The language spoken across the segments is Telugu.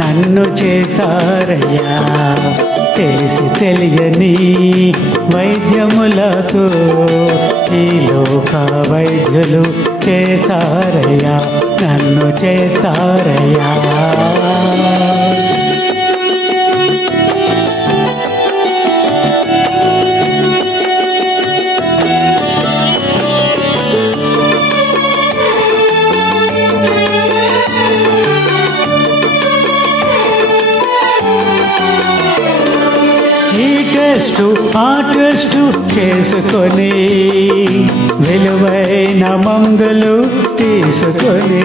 నన్ను చేశారయ్యా. తెలిసి తెలియని వైద్యములతో ఈ లోక వైద్యులు చేశారయ్యా, నన్ను చేశారయ్యా. ఈ టెస్టు ఆ టెస్టు చేసుకొని విలువైన మందులు తీసుకొని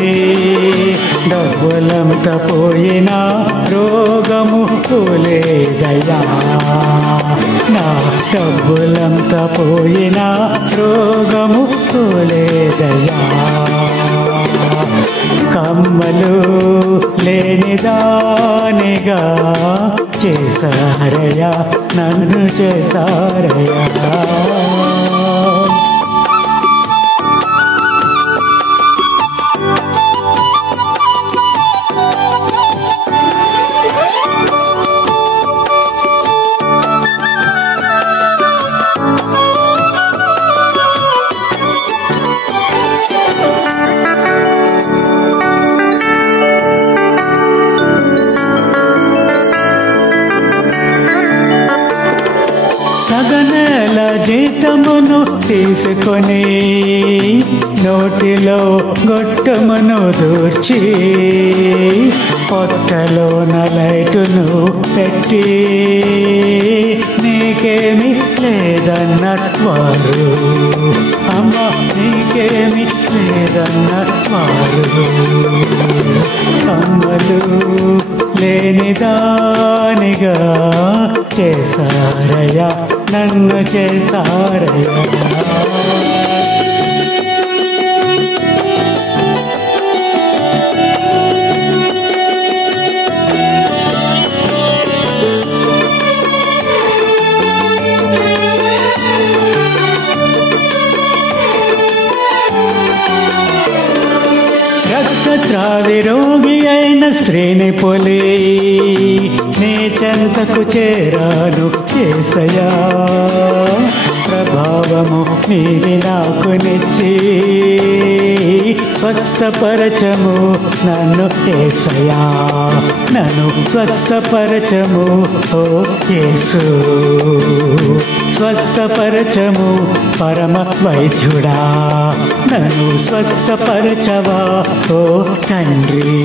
డబ్బులంతా పోయిన రోగము పోలేదయ్యా. నా డబ్బులంతా పోయిన రోగము పోలేదయ్యా. కమ్మలు లేనిదానిగా చేశారయ్యా, నన్ను చేశారయ్యా. సగనెల జీతమును తీసుకొని నోటిలో గొట్టమును దూర్చి పొట్టలోన లైటును పెట్టి నీకేమి లేదన్నట్వారు, అమ్మ నీకేమి లేదన్నట్వారు. అమ్మలు లేనిదానిగా చేశారయ్యా, నన్ను చేశారయ్యా. రక్తస్రావి రోగి అయిన స్త్రీని పోలి నీ చెంతకు చేరాను యేసయ్యా. ప్రభావము నీది నాకు నిచ్చి స్వస్థపరచము నన్ను యేసయ్యా, నన్ను స్వస్థపరచము ఓ యేసు. స్వస్థపరచము పరమ వైద్యుడా, నన్ను స్వస్థపరచవా ఓ తండ్రి.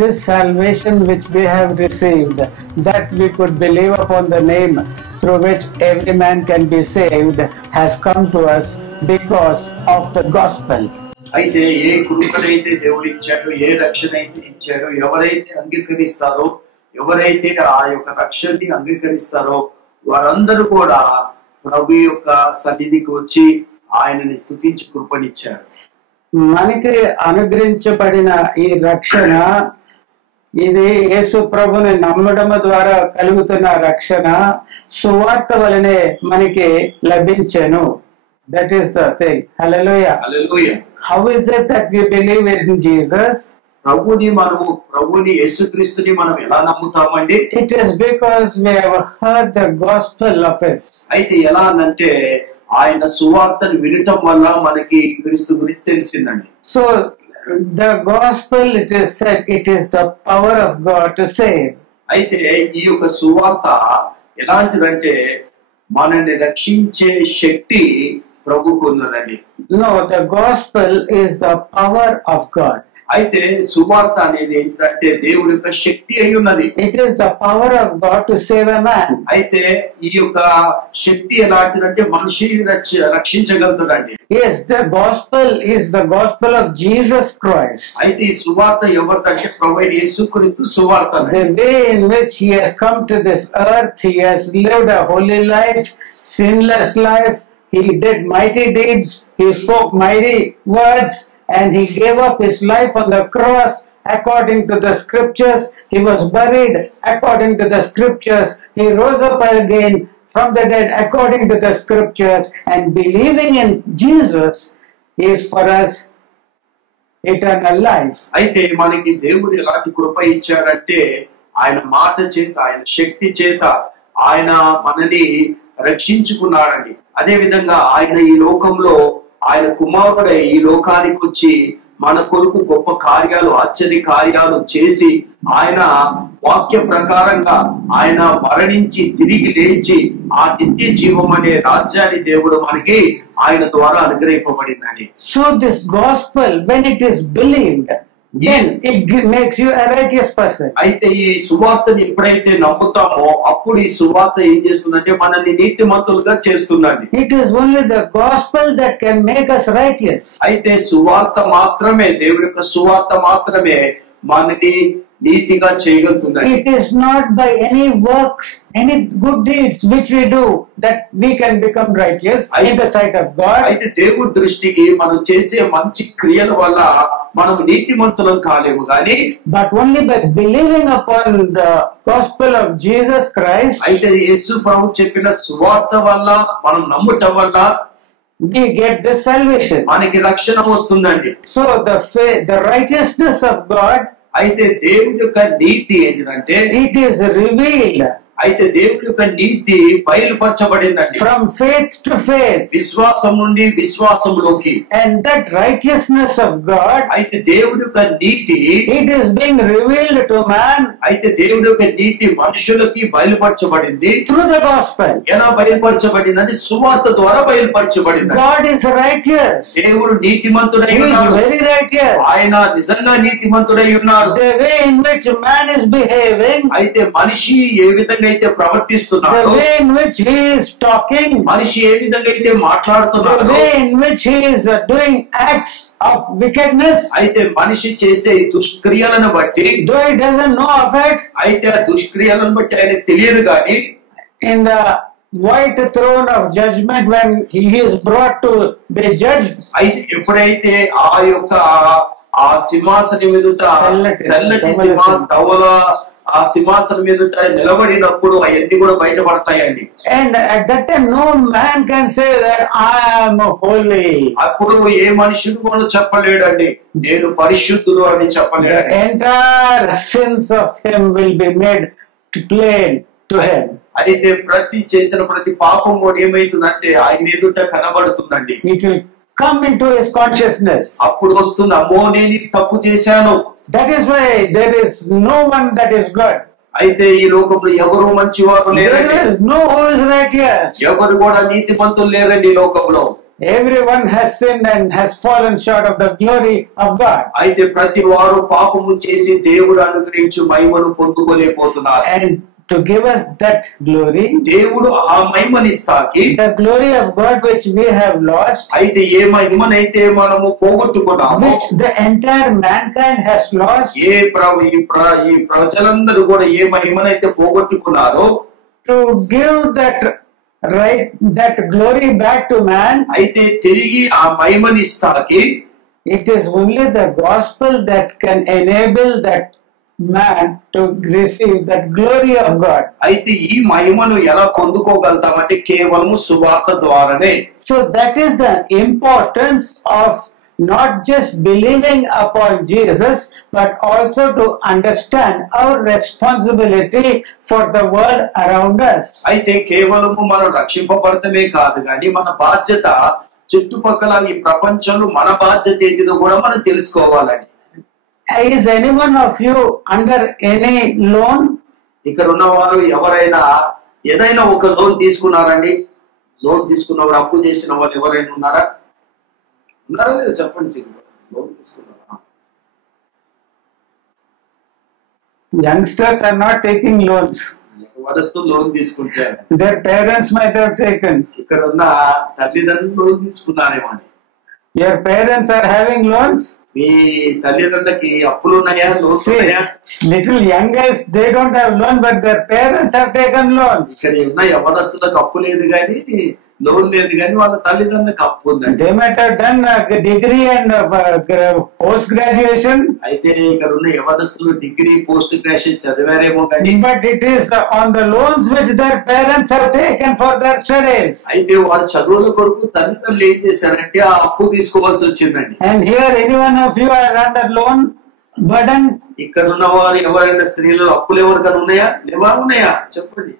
This salvation which we have received, that we could believe upon the name through which every man can be saved, has come to us because of the gospel. అయితే ఏ కృపనైతే దేవుడు ఇచ్చాడో, ఏ రక్షణ అయితే ఇచ్చాడో, ఎవరైతే అంగీకరిస్తారో, ఎవరైతే ఆ యొక్క రక్షణని అంగీకరిస్తారో వారందరూ కూడా ప్రభు యొక్క సన్నిధికి వచ్చి ఆయనని స్తుతించి కృపనిచ్చారు. మనకి అనుగ్రహించబడిన ఈ రక్షణ, ఇది యేసు ప్రభుని నమ్మడము ద్వారా కలుగుతున్న రక్షణ సువార్త వలనే మనకి లభించెను. That is the thing. Hallelujah. Hallelujah. How is it that we believe in Jesus? ప్రభుని యేసుక్రీస్తుని మనం ఎలా నమ్ముతామండి? It is because we have heard the gospel of His. అయితే ఎలా అంటే ఆయన సువార్తను వినటం వల్ల మనకి క్రీస్తు గురించి తెలిసిందండి. So the gospel, it is said, it is the power of God to save. అయితే ఈ యొక్క సువార్త ఎలాంటిదంటే మనల్ని రక్షించే శక్తి ప్రభుకు ఉన్నదండి. No, the gospel is the power of God. అయితే సువార్త అనేది ఏంటంటే దేవుడి యొక్క శక్తి అయి ఉన్నది. It is the power of God to save a man. అయితే ఈ యొక్క శక్తి ఎలాంటిదంటే మనిషిని రక్షించగలుగుతాడండి. Yes, the gospel is the gospel of Jesus Christ. అయితే ఈ సువార్త ఎవరిదంటే ప్రభు యేసుక్రీస్తు సువార్త. The way in which He has come to this earth, He has lived a holy life, sinless life. He did mighty deeds. He spoke mighty words. And He gave up His life on the cross according to the scriptures. He was buried according to the scriptures. He rose up again from the dead according to the scriptures. And believing in Jesus is for us eternal life. అయితే మనకి దేవుడు ఎలాంటి కృప ఇచ్చాడంటే ఆయన మాట చేత, ఆయన శక్తి చేత ఆయన మనని రక్షించుకున్నాడండి. అదే విధంగా ఆయన ఈ లోకంలో ఆయన కుమారుడై ఈ లోకానికి వచ్చి మన కొరకు గొప్ప కార్యాలు, ఆశ్చర్య కార్యాలు చేసి ఆయన వాక్య ప్రకారంగా ఆయన మరణించి తిరిగి లేచి ఆ నిత్య జీవం అనే రాజ్యాన్ని దేవుడు మనకి ఆయన ద్వారా అనుగ్రహింపబడిందని. So this gospel, when it is believed, then it makes you a righteous person. అయితే ఈ సువార్తని ఎప్పుడైతే నమ్ముతామో అప్పుడు ఈ సువార్త ఏం చేస్తుందంటే మనల్ని నీతిమంతులుగా చేస్తుందండి. It is only the gospel that can make us righteous. అయితే సువార్త మాత్రమే, దేవుడి యొక్క సువార్త మాత్రమే మనని నీతిగా చేయగలుగుతుందండి. It is not by any works, any good deeds which we do that we can become righteous in the sight of God. అయితే దేవుడి దృష్టికి మనం చేసే మంచి క్రియల వల్ల మనం నీతిమంతులం కాలేము కానీ, but only by believing upon the gospel of Jesus Christ. అయితే యేసు ప్రభు చెప్పిన సువార్త వల్ల మనం నమ్ముట వల్ల we get this salvation. మనకి రక్షణ వస్తుందండి. So the faith, the righteousness of God, అయితే దేవుడి యొక్క నీతి ఏంటంటే it is revealed అయితే దేవుడి యొక్క నీతి బయలుపరచబడిందండి. from faith to faith. విశ్వాసం నుండి విశ్వాసంలోకి. And that righteousness of God, అయితే దేవుడి యొక్క నీతి it is being revealed to man అయితే దేవుడి యొక్క నీతి మనుషులకి బయలుపరచబడింది. through the gospel. ఎలా బయలుపరచబడిందంటే సువార్త ద్వారా బయలుపరచబడింది. God is righteous. దేవుడు నీతిమంతుడై He is ఉన్నాడు. very righteous. ఆయన నిజంగా నీతిమంతుడై ఉన్నాడు. The way in which man is behaving, అయితే మనిషి ఏ విధంగా అయితే the ప్రవర్తిస్తున్నాడో, way in which he is talking, మనిషి ఏ విధంగా అయితే the మాట్లాడుతున్నాడో, way in which he is doing acts of wickedness, అయితే మనిషి చేసే దుష్క్రియలను బట్టి, though he doesn't know of it, అయితే ఆ దుష్క్రియలను బట్టి ఆయనకు తెలియదు కానీ in the white throne of judgment when he is brought to be judged, అయితే ఎప్పుడైతే ఆ యొక్క ఆ సింహాసనం మీదుట తెల్లటి ధవల ఆ సింహాసనం మీదుట నిలబడినప్పుడు అవన్నీ కూడా బయటపడతాయండి. and at that time no man can say that I am holy. అప్పుడు ఏ మనుషుడు కూడా చెప్పలేడండి నేను పరిశుద్ధుడు అని The చెప్పలేడు. entire sins of him will be made plain to him. అయితే చేసిన ప్రతి పాపం కూడా ఏమైతుందంటే ఆయన ఎదుట కనబడుతుందండి. It will come into his consciousness. అప్పుడు వస్తుంది, అమ్మో నేను ఈ తప్పు చేశాను. That is why there is no one that is good. అయితే ఈ లోకంలో ఎవరు మంచివారు లేరండి. There is no who is righteous. ఎవరు కూడా నీతిమంతులు లేరండి ఈ లోకంలో. Everyone has sinned and has fallen short of the glory of God. అయితే ప్రతి వారు పాపము చేసి దేవుడు అనుగ్రహించు మహిమను పొందుకోలేకపోతున్నారు. And to give us that glory, దేవుడు ఆ మహిమనిస్తాకి, the glory of God which we have lost, అయితే ఏ మహిమనైతే మనము పోగొట్టుకున్నామో, which the entire mankind has lost, ఈ ప్రజలందరూ కూడా ఏ మహిమనైతే పోగొట్టుకున్నారో, to give that glory back to man, అయితే తిరిగి ఆ మహిమనిస్తాకి it is only the gospel that can enable that man to receive that glory of God. అయితే ఈ మహిమను ఎలా పొందుకోగలుగుతామంటే కేవలము సువార్త ద్వారానే. So that is the importance of not just believing upon Jesus, but also to understand our responsibility for the world around us. అయితే కేవలము మనం రక్షింపబడటమే కాదు కానీ మన బాధ్యత చుట్టుపక్కల ఈ ప్రపంచంలో మన బాధ్యత ఏంటిదో కూడా మనం తెలుసుకోవాలండి. Is any one of you under any loan? ఇక్కడ ఉన్నవారు ఎవరైనా ఏదైనా ఒక లోన్ తీసుకున్నారండి? లోన్ తీసుకున్నవారు, అప్పు చేసిన వాళ్ళు ఎవరైనా ఉన్నారా? ఉన్నారా లేదా చెప్పండి. లోన్ తీసుకున్నారా? Youngsters are not taking loans. వరస్తు లోన్ తీసుకుంటారు. Their parents might have taken. ఇక్కడ ఉన్న తల్లిదండ్రులు లోన్ తీసుకున్నారేమో అని. Your parents are having loans? మీ తల్లిదండ్రులకి అప్పులు ఉన్నాయా? లోన్స్ ఉన్నాయా? Little youngers, they don't have loan, but their parents have taken loans. ఇక్కడ ఉన్న యవనస్తులకు అప్పు లేదు కానీ లోన్ లేదు కానీ వాళ్ళ తల్లిదండ్రులకు అప్పు ఉందండి. They might have done a degree and post graduation. అయితే ఇక్కడ ఉన్న యవనస్తులు డిగ్రీ పోస్ట్ గ్రాడ్యుయేట్ చదివారేమో కానీ, But it is on the loans which their parents have taken for their studies. అయితే వాళ్ళ చదువుల కొరకు తల్లిదండ్రులు ఏం చేశారంటే ఆ అప్పు తీసుకోవాల్సి వచ్చిందండి. And here any one of you are under loan burden. ఇక్కడ ఉన్న వారు ఎవరైనా స్త్రీలు అప్పులు ఎవరికైనా ఉన్నాయా? లేవా? ఉన్నాయా? చెప్పండి.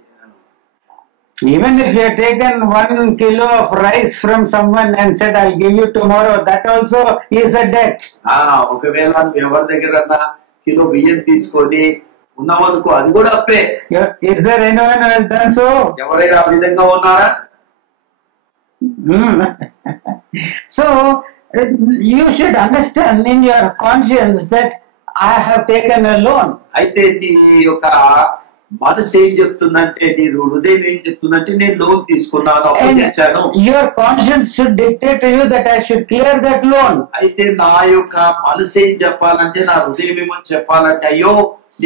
Even if you have taken 1 kilo of rice from someone and said, I'll give you tomorrow, that also is a debt. ఒకవేళ నువ్వు ఎవరి దగ్గర కిలో బియ్యం తీసుకొని ఉన్నందుకు అది కూడా అప్పే. Is there anyone who has done so? ఎవరైనా ఆ విధంగా ఉన్నారా? So you should understand in your conscience that I have taken a loan. అయితే నీ యొక్క మనసు ఏం చెప్తుందంటే, నీ హృదయం ఏం చెప్తుందంటే, నేను లోన్ తీసుకున్నాను, అప్పు చేశాను. Your conscience should dictate to you that I should clear that loan. అయితే నా యొక్క మనసు ఏం చెప్పాలంటే, నా హృదయం ఏమని చెప్పాలంటే, అయ్యో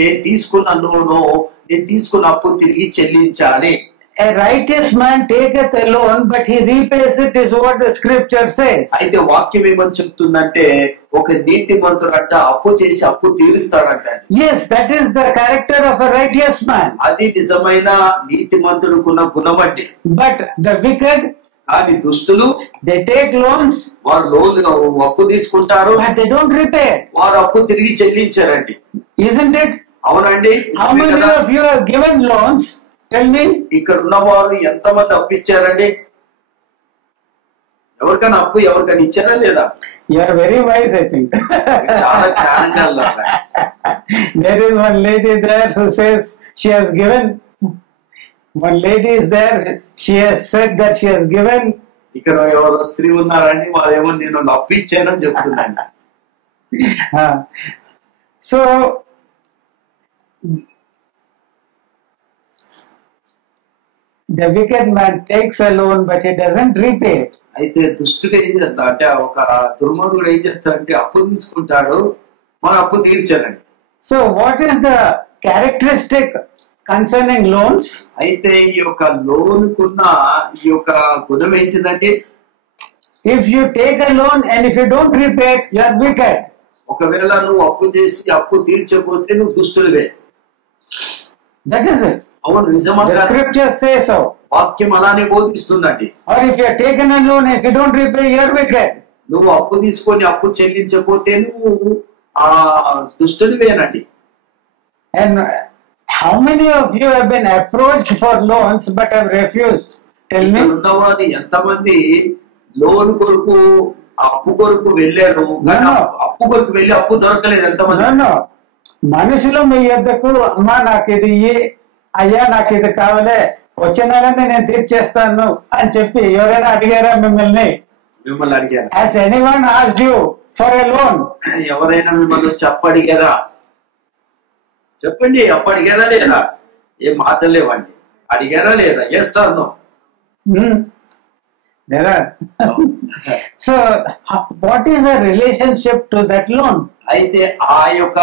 నేను తీసుకున్న లోను, నేను తీసుకున్న అప్పు తిరిగి చెల్లించాలి. A righteous man taketh a loan, but he repays it, is what the scripture says. అయితే వాక్యం ఏమని చెప్తుందంటే, ఒక నీతిమంతుడంట అప్పు చేసి అప్పు తీరుస్తాడంట. Yes, that is the character of a righteous man. అది నిజమైన నీతిమంతుడుకున్న గుణం అండి. But the wicked, కానీ దుష్టులు, they take loans, వారు లోన్ అప్పు తీసుకుంటారు, but they don't repay. వారు అప్పు తిరిగి చెల్లించారండి. Isn't it? అవునండి. How many of you have given loans? Tell me. ఇక్కడ ఉన్నవారు ఎంతమంది అప్పు ఇచ్చారండి? ఎవరికైనా అప్పు ఎవరికైనా ఇచ్చారా లేదా? You are very wise, I think. చాలా జ్ఞానంగా ఉన్నారు. There is one lady there who says she has given. One lady is there, she has said that she has given. ఇక్కడ ఎవరో స్త్రీ ఉన్నారండి, వాళ్ళేమో నేను అప్పు ఇచ్చానని చెప్తున్నాను. So the wicked man takes a loan, but he doesn't repay it. అయితే దుష్టుడు ఏం చేస్తా అంటే, ఒక దుర్మార్గుడు ఏం చేస్తాడంటే అప్పు తీసుకుంటాడు, మన అప్పు తీర్చారండి. So what is the characteristic concerning loans? అయితే ఈ యొక్క లోనుకున్న ఈ యొక్క గుణం ఏంటిదంటే, If you take a loan and if you don't repay it, you are wicked. ఒకవేళ నువ్వు అప్పు చేసి అప్పు తీర్చకపోతే నువ్వు దుష్టుడివే. That is it. అవును, The నిజమంగా scripture says so. వాక్యం అలానే బోధిస్తుందండి. Or if you have taken a loan, if you don't repay, you are wicked. నువ్వు అప్పు తీసుకొని అప్పు చెల్లించకపోతే నువ్వు ఆ దుష్టుడివేనండి. And how many of you have been approached for loans but have refused? Tell me. ఉన్నవారు ఎంతమంది లోన్ కొరకు అప్పు కొరకు వెళ్ళారు, కానీ అప్పు కొరకు వెళ్ళి అప్పు దొరకలేదు ఎంతమంది? No. మనుషులు మీ యొద్దకు, అమ్మా నాకు ఇది ఇయ్యి, అయ్యా నాకు ఇది కావాలే, వచ్చే నెలనే నేను తీర్చేస్తాను అని చెప్పి ఎవరైనా అడిగారా మిమ్మల్ని? మిమ్మల్ని అడిగారు. Has anyone asked you for a loan? ఎవరైనా మిమ్మల్ని చెప్పడిగారా? చెప్పండి, అప్పు అడిగారా లేదా? ఏం మాటలు లేవండి. అడిగారా లేదా? Yes or no? There are. So what is the relationship to that loan? అయితే ఆ యొక్క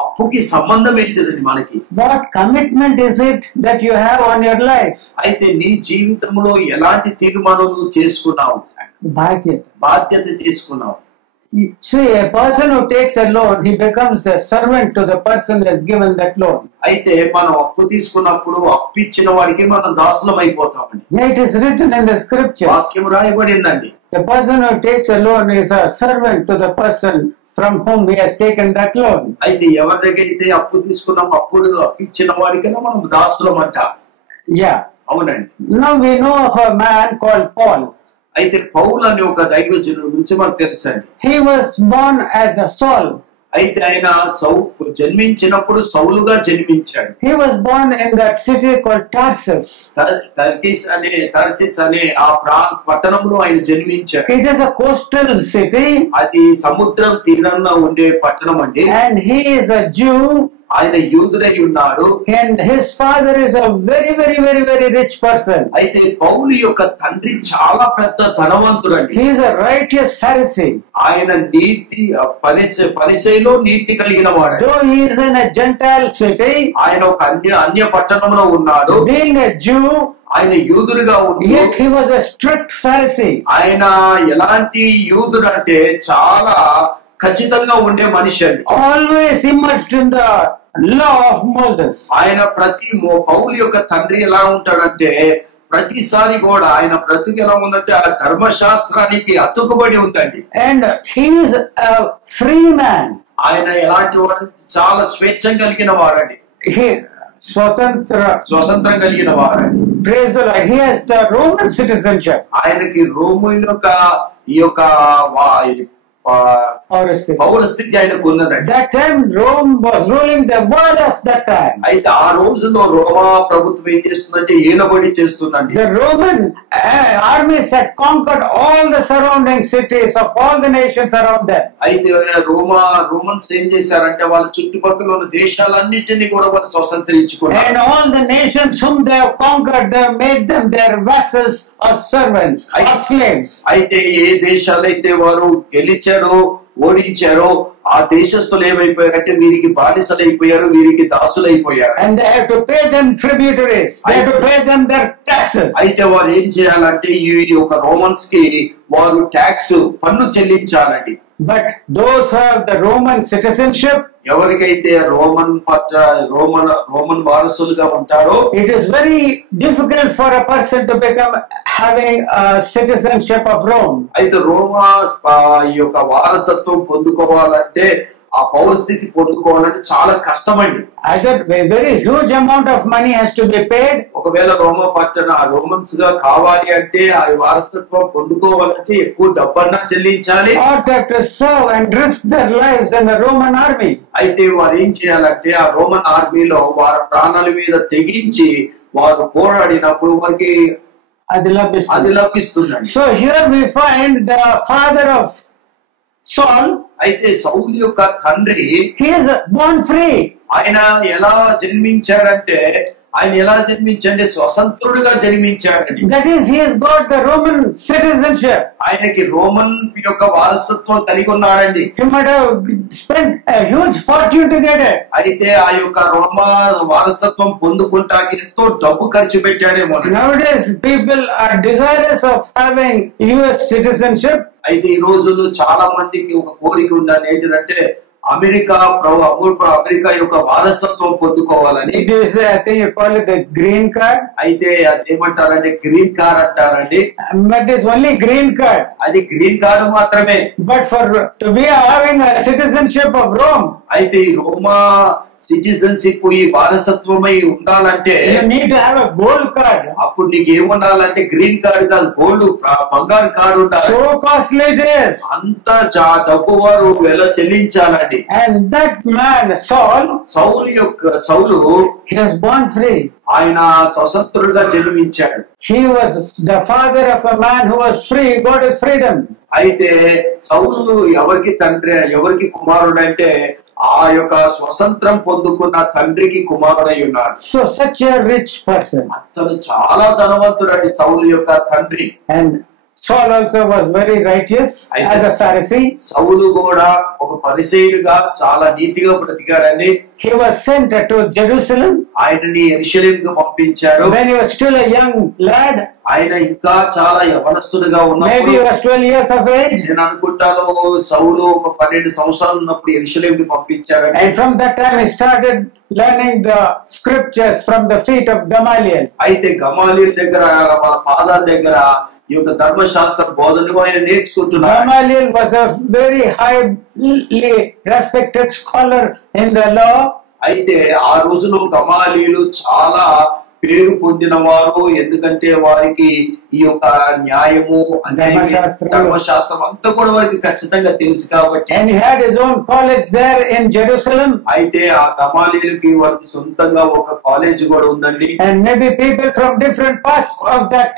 అప్పుకి సంబంధం ఏంటిదండి మనకి? What commitment is it that you have on your life? అయితే నీ జీవితంలో ఎలాంటి తీర్మానం నువ్వు చేసుకున్నావు? బాధ్యత చేసుకున్నావు. See, a person who takes a loan, he becomes a servant to the person who has given that loan. అయితే మనం అప్పు తీసుకున్నప్పుడు అప్పు ఇచ్చిన వాడికి మనం దాసులం అయిపోతామండి. Yeah, it is written in the scriptures. వాక్యం రాయబడిందండి. The person who takes a loan is a servant to the person from whom he has taken that loan. అయితే ఎవరి దగ్గర అయితే అప్పు తీసుకున్నాం, అప్పుడు అప్పు ఇచ్చిన వాడికైనా మనం దాసులం అంట. Yeah. అవునండి. Now we know of a man called Paul. అయితే పౌలు అనే ఒక దైవజనుడి గురించి మనకు తెలుసండి. He was born as a Saul. అయితే ఆయన జన్మించినప్పుడు సౌలుగా జన్మించాడు. He was born in that city called Tarsus. తర్సిస్ అనే ఆ పట్టణంలో ఆయన జన్మించాడు. It is a coastal city. అది సముద్రం తీరంలో ఉండే పట్టణం అండి. And he is a Jew. ఆయన యూదుడై ఉన్నాడు. And his father is a very rich person. అయితే పౌలు యొక్క తండ్రి చాలా పెద్ద ధనవంతుడు అండి. He is a righteous Pharisee. ఆయన నీతి పరిసయ్యలో నీతి కలిగిన వాడు. Though he is in a Gentile city, ఆయన ఒక అన్య పట్టణంలో ఉన్నాడు. being a Jew, ఆయన యూదుడుగా ఉండి Yet he was a strict Pharisee. ఆయన ఎలాంటి యూదుడు అంటే చాలా ఖచ్చితంగా ఉండే మనిషి అండి. Always immersed in the law of Moses. ఆయన పౌలు యొక్క తండ్రి ఎలా ఉంటాడంటే ప్రతిసారి కూడా ఆయన బ్రతుకు ఎలా ఉందంటే ఆ ధర్మశాస్త్రానికి అతుకుబడి ఉందండి. And he is a free man. ఆయన ఎలాంటి వాడు చాలా స్వేచ్ఛ కలిగిన వాడండి. He స్వతంత్రం కలిగిన వాడండి. Praise the Lord. He has the Roman citizenship. ఆయనకి రోము యొక్క ఈ యొక్క పౌరస్థితి ఆయనకు ఉన్నదండి. That time Rome was ruling the world of that time. అయితే ఆ రోజుల్లో రోమా ప్రభుత్వం ఏం చేస్తుందంటే ఏలబడి చేస్తుందండి. The Roman armies had conquered all the surrounding cities of all the nations around them. అయితే రోమన్స్ ఏం చేశారంటే వాళ్ళ చుట్టుపక్కల ఉన్న దేశాలన్నింటినీ కూడా వాళ్ళు స్వతంత్రించుకున్నారు. And all the nations whom they have conquered, they have made them their vassals or servants or slaves. అయితే ఏ దేశాలైతే వారు గెలిచారో ఓడించారో ఆ దేశస్తులు ఏమైపోయారంటే వీరికి బానిసలైపోయారు, వీరికి దాసులైపోయారు. And they have to pay them tributaries. They have to pay them their taxes. అయితే వారు ఏం చేయాలంటే ఈ యొక్క రోమన్స్ కి వారు ట్యాక్స్ పన్ను చెల్లించాలండి. But those who have the Roman citizenship, ఎవరికైతే రోమన్ వారసులుగా ఉంటారో it is very difficult for a person to become having a citizenship of Rome. అయితే రోమా ఈ యొక్క వారసత్వం పొందుకోవాలంటే ఆ పౌరస్థితి పొందుకోవాలంటే చాలా కష్టమండి. Either a very huge amount of money has to be paid. ఒకవేళ రోమన్స్ గా కావాలి అంటే ఆ వారసత్వం పొందుకోవాలంటే ఎక్కువ డబ్బన్నా చెల్లించాలి. Or they have to serve and risk their lives in the Roman army. అయితే వారు ఏం చేయాలంటే ఆ రోమన్ ఆర్మీలో వారి ప్రాణాల మీద తెగించి వారు పోరాడినప్పుడు వారికి అది లభిస్తుందండి. So here we find the father of Saul. అయితే సౌలు యొక్క తండ్రి He is born free. ఆయన ఎలా జన్మించాడంటే స్వతంత్రుడిగా జన్మించాడండి. That is, he has got the Roman citizenship. ఆయనకి రోమన్ యొక్క వారసత్వం కలిగి ఉన్నాడండి. He might have spent a huge fortune to get it. అయితే ఆ యొక్క రోమా వారసత్వం పొందుకుంటానికి ఎంతో డబ్బు ఖర్చు పెట్టాడేమో. Nowadays people are desirous of having US citizenship. అయితే ఈ రోజుల్లో చాలా మందికి ఒక కోరిక ఉందని ఏంటిదంటే అమెరికా యొక్క వారసత్వం పొందుకోవాలని. I think you call it the green card. అయితే అదేమంటారంటే గ్రీన్ కార్డ్ అంటారండి. But it's only green card. అది గ్రీన్ కార్డు మాత్రమే. But to be having a citizenship of Rome, అయితే ఈ రోమా సిటిజన్షిప్ ఈ వారసత్వమై ఉండాలంటే you need to have a gold card. అప్పుడు నీకు ఏముండాలంటే గ్రీన్ కార్డు కాదు, గోల్డ్ బంగారు కార్డు ఉండాలి. So costly it is. అంత డబ్బు వారు ఎలా చెల్లించాలండి. And that man Saul he was born free. ఆయన స్వతంత్రుడుగా జన్మించాడు. He was the father of a man who was free, got his freedom. అయితే సౌలు ఎవరికి కుమారుడు అంటే ఆ యొక్క స్వతంత్రం పొందుకున్న తండ్రికి కుమారుడై ఉన్నాడు. So such a rich person. అతను చాలా ధనవంతుడండి సౌలు యొక్క తండ్రి. And Saul also was very righteous as a Pharisee. సౌలు కూడా ఒక పరిసయ్యుడిగా చాలా నీతిగా బ్రతికాడండి. He was sent to Jerusalem. ఆయనని యెరూషలేముకు పంపించారు. When he was still a young lad. ఆయన ఇంకా చాలా యవనస్తుడిగా ఉన్నప్పుడు, maybe he was 12 years of age. నేను అనుకుంటాను సౌలు ఒక 12 సంవత్సరాలు ఉన్నప్పుడు యెరూషలేముకు పంపించారు. And from that time he started learning the scriptures from the feet of Gamaliel. అయితే గమాలియల్ దగ్గర వాళ్ళ పాదాల దగ్గర ఈ యొక్క ధర్మశాస్త్ర బోధనను ఆయన నేర్చుకుంటున్నారు. Gamaliel was a very highly respected scholar in the law. అయితే ఆ రోజులో గమాలీలు చాలా పేరు పొందిన వారు. ఎందుకంటే వారికి ఈ యొక్క న్యాయము ధర్మశాస్త్రం అంతా కూడా వారికి ఖచ్చితంగా తెలుసు కాబట్టి. And he had his own college there in Jerusalem. అయితే ఆ గమాలీలకి వారికి సొంతంగా ఒక కాలేజ్ కూడా ఉందండి. And maybe people from different parts of that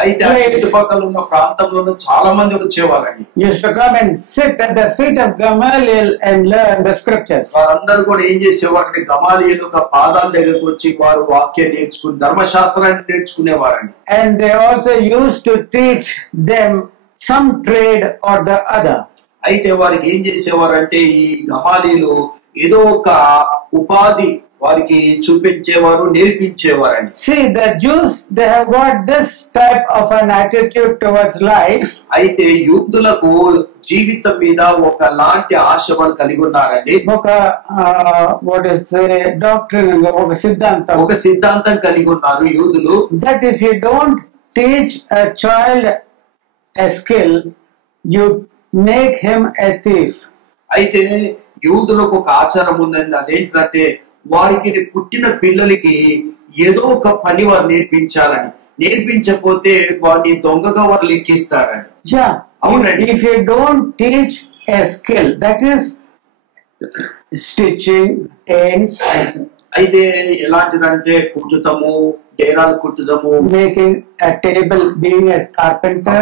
అయితే ఆ చుట్టుపక్కల ఉన్న ప్రాంతంలో చాలా మంది వచ్చేవారండి. Used to come and sit at the feet of Gamaliel and learn the scriptures. వారందరూ కూడా ఏం చేసేవారంటే గమాలీయుల యొక్క పాదాల దగ్గరకు వచ్చి వారు వాక్యం నేర్చుకుని ధర్మశాస్త్రాన్ని నేర్చుకునేవారండి. And they also used to teach them some trade or the other. అయితే వారికి ఏం చేసేవారంటే ఈ గమాలీలు ఏదో ఒక ఉపాధి వారికి చూపించేవారు, నేర్పించేవారని. See, the Jews, they have got this type of an attitude towards life. అయితే యూదులకు జీవితం మీద ఒకలాంటి ఆశ వాళ్ళు కలిగి ఉన్నారండి. ఒక what is the doctrine, ఒక సిద్ధాంతం, ఒక సిద్ధాంతం కలిగి ఉన్నారు యూదులు. that if you don't teach a child a skill, you make him a thief. అయితే యూదులకు ఒక ఆచారం ఉందండి. అదేంటంటే వారికి పుట్టిన పిల్లలకి ఏదో ఒక పని వారు నేర్పించాలని, నేర్పించకపోతే వారిని దొంగగా వారు లెక్కిస్తారని. Yeah, అవునండి. if you don't teach a skill, that is stitching, ends, అయితే ఎలాంటిదంటే కుట్టుతము, డేరాలు కుట్టుదము, making a table, being a carpenter,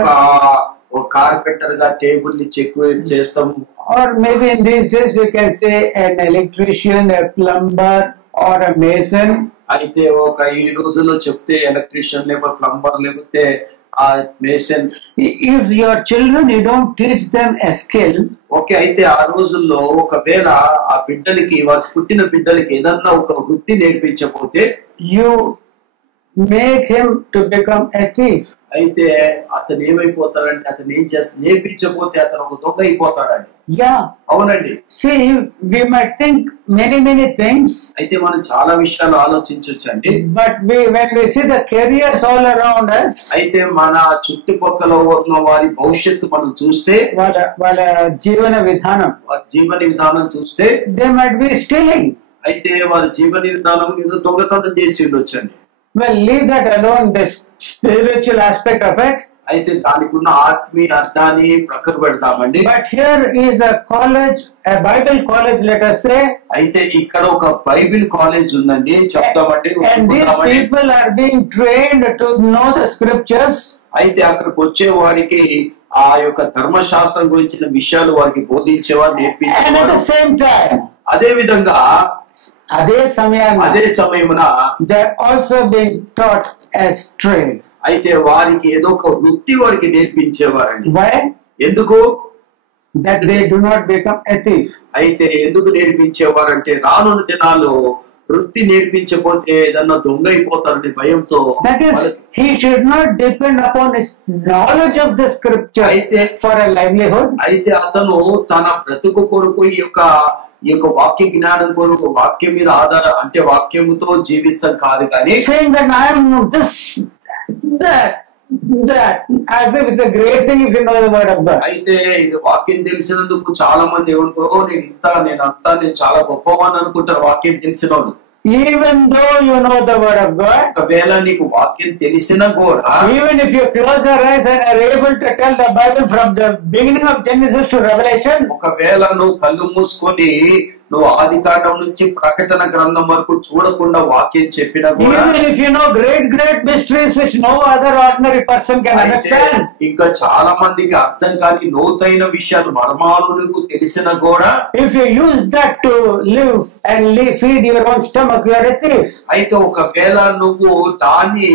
ఒక కార్పెంటర్ గా టేబుల్ ని చెక్కు చేస్తాము. or maybe in these days we can say an electrician, a plumber, or a mason. అయితే ఒక ఈ రోజుల్లో చెప్తే ఎలక్ట్రీషియన్ లేకపోతే ప్లంబర్ లేకపోతే ఆ mason. If your children, you don't teach them a skill, okay, అయితే ఆ రోజుల్లో ఒకవేళ ఆ బిడ్డలకి, వారి పుట్టిన బిడ్డలకి ఏదన్నా ఒక వృత్తి నేర్పించకపోతే you make him to become a thief. అయితే అతను ఏమైపోతాడంటే, అతను ఏం చేస్తా నేర్పించకపోతే అతను ఒక దొంగ అయిపోతాడని. Yeah. అవునండి. See, we might think many things, అయితే మనం చాలా విషయాలు ఆలోచించొచ్చండి. but when we see the careers all around us, అయితే మన చుట్టుపక్కల ఉన్న వారి భవిష్యత్తు మనం చూస్తే, వాళ్ళ జీవన విధానం, వారి జీవన విధానం చూస్తే, they might be stealing. అయితే వారి జీవన విధానం ఏదో దొంగతనం చేసి ఉండొచ్చండి. Well, leave that alone, the spiritual aspect of it. అయితే దానికి ఉన్న ఆత్మీయ అర్థాన్ని ప్రక్కన పెడతామండి. But here is a college, a Bible college, let us say. అయితే ఇక్కడ ఒక బైబిల్ కాలేజ్ ఉందండి, చెప్తామండి. And these people are being trained to know the scriptures. అయితే అక్కడికి వచ్చే వారికి ఆ యొక్క ధర్మశాస్త్రం గురించిన విషయాలు వారికి బోధించేవారు, And at నేర్పించేవారు. the same time, అదే విధంగా అదే సమయమున they are also being taught as trade. అయితే వారికి ఏదో ఒక వృత్తి వారికి నేర్పించేవారండి. Why? ఎందుకు? That they do not become a thief. అయితే ఎందుకు నేర్పించేవారంటే రానున్న దినాల్లో వృత్తి నేర్పించకపోతే ఏదన్నా దొంగ అయిపోతారని భయంతో. That is, he should not depend upon his knowledge of the scriptures for a livelihood. అయితే అతను తన బ్రతుకు కొరకు ఈ యొక్క వాక్య జ్ఞానం కొరకు వాక్యం మీద ఆధార అంటే వాక్యముతో జీవిస్తాం కాదు కానీ, saying that I am this, that as if it's a great thing if you know the word of God. అయితే ఇది వాక్యం తెలిసినందుకు చాలా మంది ఏమంటారు, నేను చాలా గొప్పవాన్ని అనుకుంటారు వాక్యం తెలిసిన వాళ్ళు. Even though you know the word of God, ఒకవేళ నీకు వాక్యం తెలిసినా కూడా, even if you close your eyes and are able to tell the Bible from the beginning of Genesis to Revelation, ఒకవేళ నువ్వు కళ్ళు మూసుకొని నువ్వు ఆది కాండం నుంచి ప్రకటన గ్రంథం వరకు చూడకుండా వాక్యం చెప్పినా కూడా, even if you know great mysteries which no other ordinary person can understand, ఇంకా చాలా మందికి అర్థం కాని లోతైన విషయాలు మర్మాలు నీకు తెలిసినా కూడా, if you use that to live and feed your own stomach, you are a thief. అయితే ఒకవేళ నువ్వు దాన్ని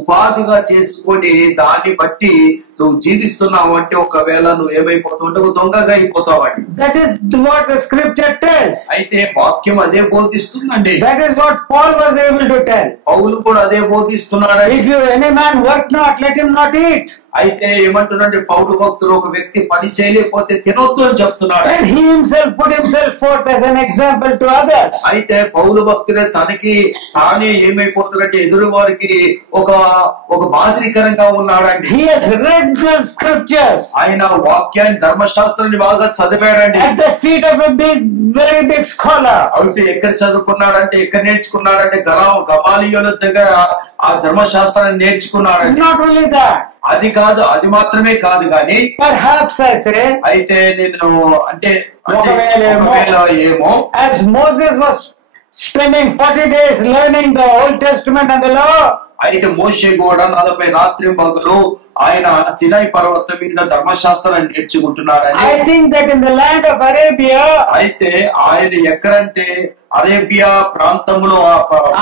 ఉపాధిగా చేసుకొని దాన్ని బట్టి నువ్వు జీవిస్తున్నావు అంటే ఒకవేళ నువ్వు ఏమైపోతావు అంటే ఒక దొంగగా అయిపోతావండి. That is what the scripture tells. అయితే వాక్యం అదే బోధిస్తుందండి. That is what Paul was able to tell. పౌలు కూడా అదే బోధిస్తున్నాడు. If you any man work not, let him not eat. అయితే ఏమంటున్నాడు పౌలు భక్తుడు, ఒక వ్యక్తి పని చేయలేకపోతే తినొద్దు అని చెప్తున్నాడు. And he himself put himself forth as an example to others. అయితే పౌలు భక్తుడే తానే ఏమైపోతున్నాడంటే ఎదురు వారికి ఒక మాదిరికరంగా ఉన్నాడండి. He has read the scriptures. ఆయన వాక్యాన్ని ధర్మశాస్త్రాన్ని బాగా చదివాడండి. At the feet of a very big scholar. అయితే ఎక్కడ చదువుకున్నాడంటే, ఎక్కడ నేర్చుకున్నాడంటే గమాలియోల దగ్గర ఆ ధర్మశాస్త్రాన్ని నేర్చుకున్నాడండి. Not only that, అది మాత్రమే కాదు గాని, perhaps I say, అయితే నేను అంటే ఒకవేళ ఏమో, as Moses was spending 40 days learning the Old Testament and the law, అయితే మోషే కూడా 40 రాత్రి పగలు ఆయన సినాయి పర్వతం మీద ధర్మశాస్త్రాన్ని నేర్చుకుంటున్నాడని. I think that in the land of Arabia, అయితే ఆయన ఎక్కడంటే అరేబియా ప్రాంతంలో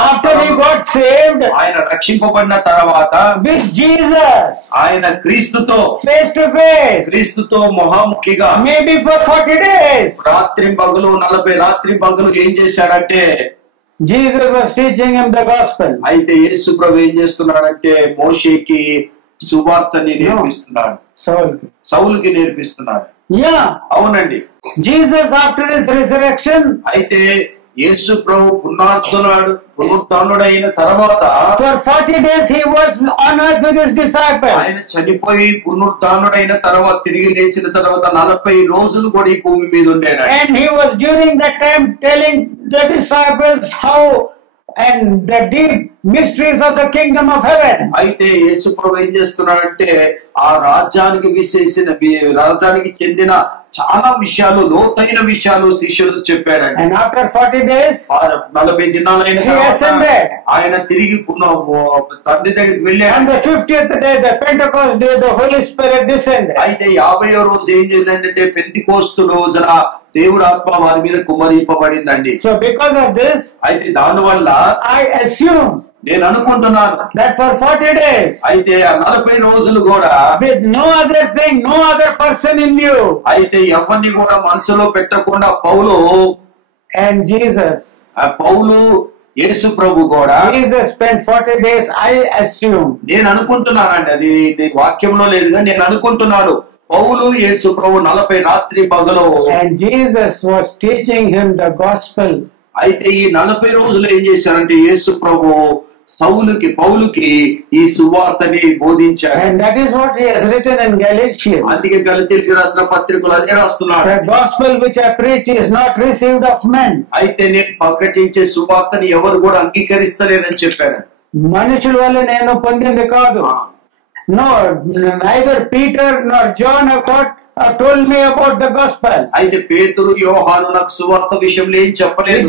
after he got saved, ఆయన రక్షింపబడిన తర్వాత with Jesus, ఆయన క్రీస్తుతో face to face, క్రీస్తుతో ముఖాముఖిగా maybe for 40 days, రాత్రి పగలు 40 రాత్రి పగలు ఏం చేశాడంటే Jesus was teaching him the gospel. అయితే యేసు ప్రభు ఏం చేస్తున్నాడంటే మోషేకి సువార్తని నేర్పిస్తున్నాడు, సౌలుకి నేర్పిస్తున్నాడు. Yeah. అవునండి. Jesus after his resurrection, అయితే యేసు ప్రభు పునరుత్థానుడైన తర్వాత for 40 days he was on earth with his disciples. ఆయన చనిపోయి పునరుత్థానుడైన తర్వాత తిరిగి లేచిన తర్వాత 40 రోజులు కూడా ఈ భూమి మీద ఉండేనా. And he was during that time telling the disciples how and the deep mysteries of the kingdom of heaven. అయితే యేసు ప్రభు ఏం చేస్తున్నాడంటే ఆ రాజ్యానికి చెందిన చాలా విషయాలు, లోతైన విషయాలు శిష్యులకు చెప్పాడండి. And after 40 days 40 దినాలైన ఆయన తిరిగి తండ్రి దగ్గరికి వెళ్ళాడు. On the 50th day, the Pentecost day, the Holy Spirit descended. అయితే 50వ రోజు ఏం చేసిందంటే పెంతెకోస్తు రోజున దేవుడు ఆత్మ వారి మీద కుమ్మరింపబడిందండి. So because of this, అయితే దానివల్ల I assume నేను అనుకుంటున్నాను that for 40 days, అయితే ఆ 40 రోజులు కూడా with no other thing, no other person in you, అయితే ఎవరిని కూడా మనసులో పెట్టకుండా పౌలు and Jesus, పౌలు యేసు ప్రభు కూడా Jesus spent 40 days, I assume. నేను అనుకుంటున్నానండి, అది వాక్యంలో లేదుగా, నేను అనుకుంటున్నాను పౌలు యేసు ప్రభు 40 రాత్రి పగలు And Jesus was teaching him the gospel. అయితే ఈ 40 రోజులు ఏం చేశారంటే యేసు ప్రభు పౌలుకి ఈ సువార్తని బోధించారు. And that is what he has written in Galatians. అందుకే గలతీయులకు రాసిన పత్రికలో అదే రాస్తున్నాడు. The gospel which I preach is not received of men. అయితే నేను ప్రకటించే సువార్తని ఎవరు కూడా అంగీకరిస్తలేరని చెప్పారు. మనుషుల వల్ల నేను పొందింది కాదు. No, neither Peter nor John have told me about the gospel. అయితే పేతురు యోహాను నాకు సువార్త విషయంలో ఏం చెప్పలేదు.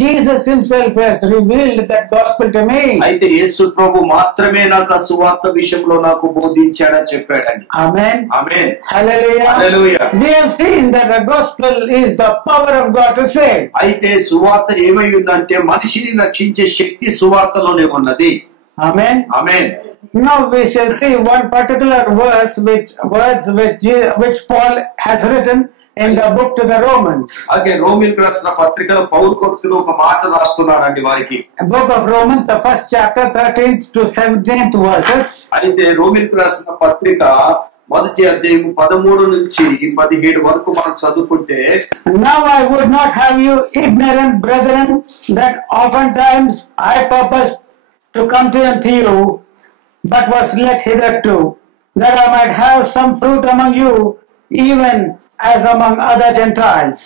Jesus himself has revealed that gospel to me. అయితే యేసు ప్రభు మాత్రమే నాకు ఆ సువార్త విషయంలో నాకు బోధించాడని చెప్పాడండి. Amen. Amen. Hallelujah. Hallelujah. We have seen that the gospel is the power of God to save. అయితే సువార్త ఏమైందంటే మనిషిని రక్షించే శక్తి సువార్తలోనే ఉన్నది. Amen. Amen. Now we shall see one particular which Paul has written in the book to the Romans. Okay, రోమీయులకు రాసిన పత్రికలో పౌలు భక్తుడు ఒక మాట రాస్తున్నాడండి వారికి. Book of Romans, the first chapter, 13th to 17th verses. అయితే రోమీయులకు రాసిన పత్రిక మొదటి అధ్యాయం 13 నుంచి 17 వరకు మనం చదువుకుంటే, Now I would not have you ignorant, brethren, that oftentimes I purposed to come to you, but was led hitherto, that I might have some fruit among you, even as among other Gentiles.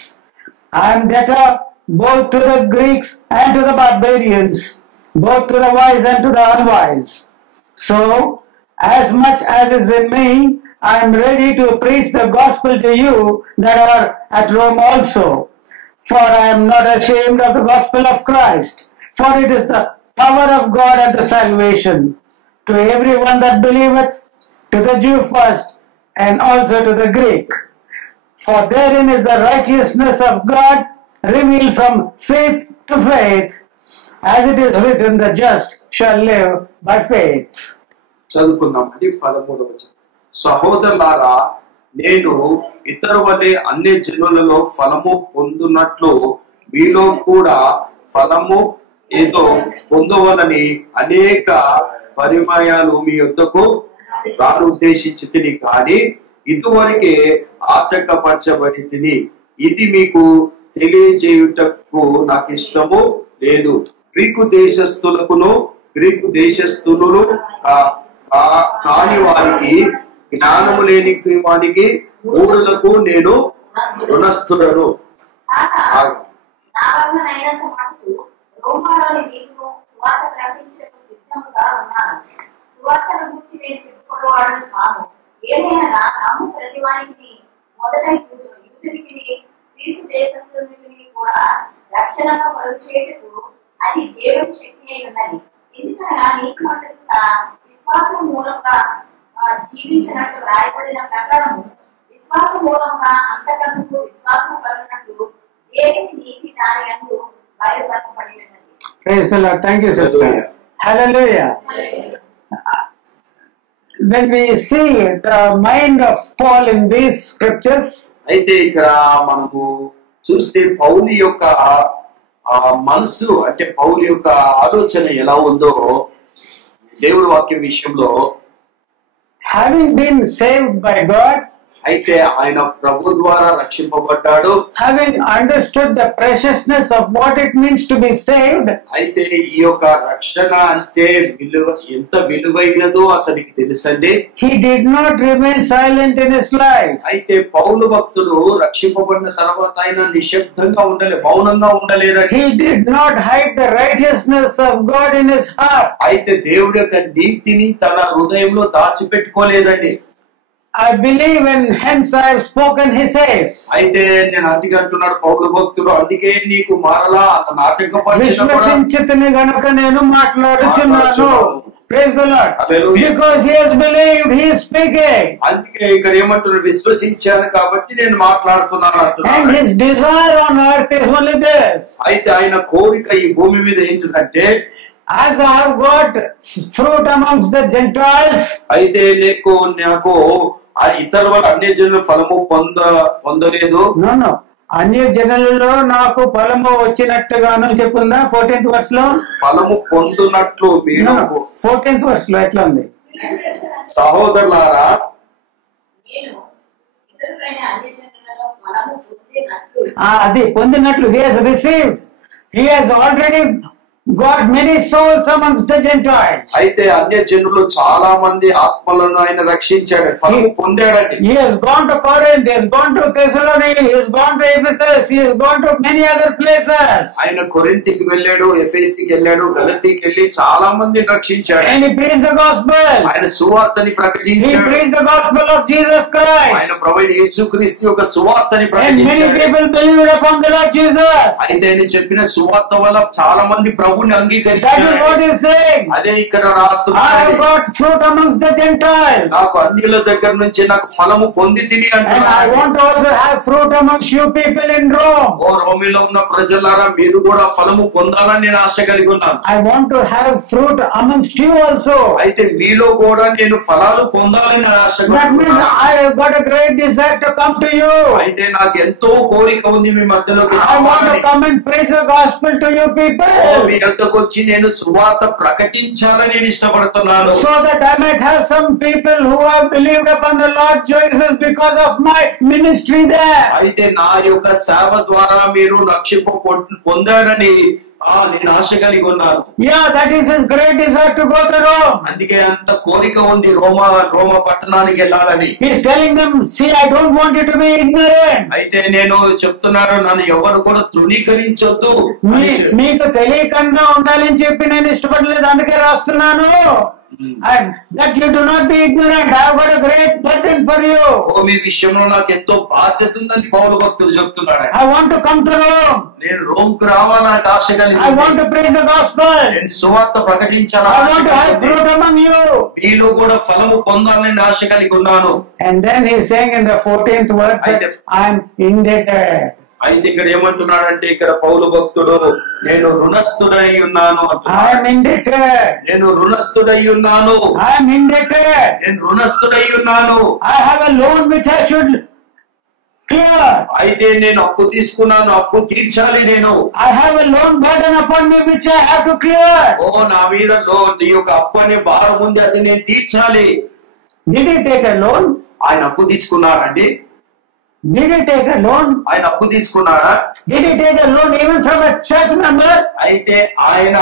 I am debtor both to the Greeks and to the barbarians, both to the wise and to the unwise. So, as much as is in me, I am ready to preach the gospel to you that are at Rome also. For I am not ashamed of the gospel of Christ, for it is the power of God unto salvation, to everyone that believeth, to the Jew first, and also to the Greek. For therein is the righteousness of God revealed from faith to faith, as it is written, the just shall live by faith. చదువుకుందామండి 13వ వచనం. సహోదరులారా, నేను ఇతరు వలె అన్ని జనులలో ఫలము పొందునట్లు మీలో కూడా ఫలము ఏదో పొందవలని అనేక పరిమయాలు మీ యొద్దకు ఉద్దేశించి తిని, కానీ ఇదివరకే ఆటంకపరచబడి తిని, ఇది మీకు తెలియజేయుటకు నాకు ఇష్టము లేదు. గ్రీకు దేశస్థులు కాని వారికి, జ్ఞానము లేని వారికి, మూఢులకు నేను రుణస్థుడను. రోమాలోని నీకును సువార్త ప్రకటించడానికి సిద్ధముగా ఉన్నాను. సువార్తను గురించి నేను సిద్ధపడేవాడను కాను. ఏదైనా నమ్ము ప్రతివానికి మొదట యూదునికి క్రీస్తు దేశస్థునికి కూడా రక్షణగా మరుచేటకు అది దేవుని శక్తి అయి ఉన్నది. ఎందుకనగా నీకు విశ్వాసం మూలంగా జీవించినట్టు రాయబడిన ప్రకారము విశ్వాసం మూలంగా అంతకందుకు విశ్వాసం కలిగినట్టు దేవుని నీతి దాని అందు బయలుపరచబడి ఉన్నది. Praise the Lord. Thank you, sister. Hallelujah. When we see the mind of Paul in these scriptures, అయితే ఇక్కడ మనము చూస్తే పౌలు యొక్క ఆ మనసు అంటే పౌలు యొక్క ఆలోచన ఎలా ఉందో దేవుడి వాక్యం విషయంలో, having been saved by God, అయితే ఆయన ప్రభు ద్వారా రక్షింపబడ్డాడు, having understood the preciousness of what it means to be saved, అయితే ఈ యొక్క రక్షణ అంటే ఎంత విలువైనదో అతనికి తెలుసండి. he did not remain silent in his life. అయితే పౌలు భక్తుడు రక్షింపబడిన తర్వాత ఆయన నిశ్శబ్దంగా మౌనంగా ఉండలేదండి. He did not hide the righteousness of God in his heart. అయితే దేవుడి యొక్క నీతిని తన హృదయంలో దాచిపెట్టుకోలేదండి. I believe and hence I have spoken, he says. అయితే నేను అందుకంటున్నాడు పౌలు భక్తుడు, అందుకే నీకు మారలా నాటకపరిచిన విశ్వసించితిని గనుక నేను మాట్లాడుచున్నాను. Praise the Lord. Hallelujah. Because he has believed, he is speaking. అందుకే ఇక్కడ ఏమంటున్నాడు, విశ్వసించాను కాబట్టి నేను మాట్లాడుతున్నాను And అంటున్నాడు. his desire on earth is only this. అయితే ఆయన కోరిక ఈ భూమి మీద ఏంటిదంటే, As I have got fruit amongst the Gentiles, అయితే నాకు ఆ ఇతర వాళ్ళ అన్ని జనుల ఫలము పొందలేదు. no. అన్య జనులలో నాకు ఫలము వచ్చినట్టుగాను చెప్పుందా 14th verse లో? ఫలము పొందునట్లు మీరు 14th verse లో ఎట్లా ఉంది? సహోదరులారా, నేను ఇతరులైన అన్యజనులలో ఫలము పొందినట్లు, అది పొందినట్లు, he has received, he has already got many souls amongst the Gentiles. అయితే అన్య జనులు చాలా మంది ఆత్మలను ఆయన రక్షించాడు, ఫలము పొందాడండి. He has gone to Corinth, he has gone to Thessaloniki, he has gone to Ephesus, he has gone to many other places. ఆయన కొరింథీకి వెళ్ళాడు, ఎఫెసీకి వెళ్ళాడు, గలతీకి వెళ్ళి చాలా మందిని రక్షించాడు. And he preached the gospel. ఆయన సువార్తని He ప్రకటించాడు. preached the gospel of Jesus Christ. ఆయన ప్రభువైన యేసుక్రీస్తు యొక్క సువార్తని And many ప్రకటించాడు. people believed upon the Lord Jesus. అయితే ఆయన చెప్పిన సువార్త వల్ల చాలా మంది ప్రభుని That is అంగీకరించారు. what he is saying. అదే ఇక్కడ I have రాస్తున్నాడు, got fruit amongst the Gentiles. నాకు అన్యుల దగ్గర నుంచి నాకు ఫలము పొంది తిని And I అంటున్నాడు. want to also have fruit amongst you people in Rome. ఓ రోమిలో ఉన్న ప్రజలారా, మీరు కూడా ఫలము పొందాలని నేను ఆశ కలిగి ఉన్నాను. I want to have fruit amongst you also. అయితే మీలో కూడా నేను ఫలాలు పొందాలని ఆశ That కలిగి means ఉన్నాను. I have got a great desire to come to you. అయితే నాకు ఎంతో కోరిక ఉంది మీ మధ్యలోకి I want to రావాలని. come and preach the gospel to you people, మీ వద్దకు వచ్చి నేను సువార్త ప్రకటించాలని నేను ఇష్టపడుతున్నాను. so that I might have some people who have believed upon the Lord Jesus because of my ministry there. అయితే నా యొక్క సేవ ద్వారా మీరు రక్షింపు పొందారని నేను ఆశ కలిగి ఉన్నాను. Yeah, that is his great desire to go to Rome. అందుకే అంత కోరిక ఉంది రోమ పట్టణానికి వెళ్ళాలని. He's telling them, see, I don't want you to be ignorant. అయితే నేను చెప్తున్నాను, నన్ను ఎవరు కూడా తృణీకరించొద్దు అని మీకు తెలియకుండా ఉండాలని చెప్పి నేను ఇష్టపడలేదు, అందుకే రాస్తున్నాను. And that you do not be ignorant. I have got a great burden for you. మీ విషయంలో నాకు ఎంతో బాధ్యత ఉందని పౌలు భక్తుడు చెప్తున్నాడు. I want to come to Rome. నేను రోమ్కు రావాలని నాకు ఆశ కలిగి I want to preach the gospel. నేను సువార్త ప్రకటించాలని I Asha want to have కలిగి fruit among you. మీలో కూడా ఫలము పొందాలని ఆశ కలిగి ఉన్నాను. And then he is saying in the 14th verse that I am indebted. అయితే ఇక్కడ ఏమంటున్నాడంటే, ఇక్కడ పౌలు భక్తుడు నేను రుణస్థుడై ఉన్నాను I అంటున్నాడు. am indebted. నేను రుణస్థుడై ఉన్నాను. I am indebted. నేను రుణస్థుడై ఉన్నాను. I have a loan which I should clear. అయితే నేను అప్పు తీసుకున్నాను, అప్పు తీర్చాలి నేను. I have a loan burden upon me which I have to clear. నా మీద నీ యొక్క అప్పు అనే భారం ఉంది, అది నేను తీర్చాలి. Did he take a loan? ఆయన అప్పు తీసుకున్నాడండి. Did he take a loan? ఆయన అప్పు తీసుకున్నాడా? Did he take a loan even from a church member? అయితే ఆయన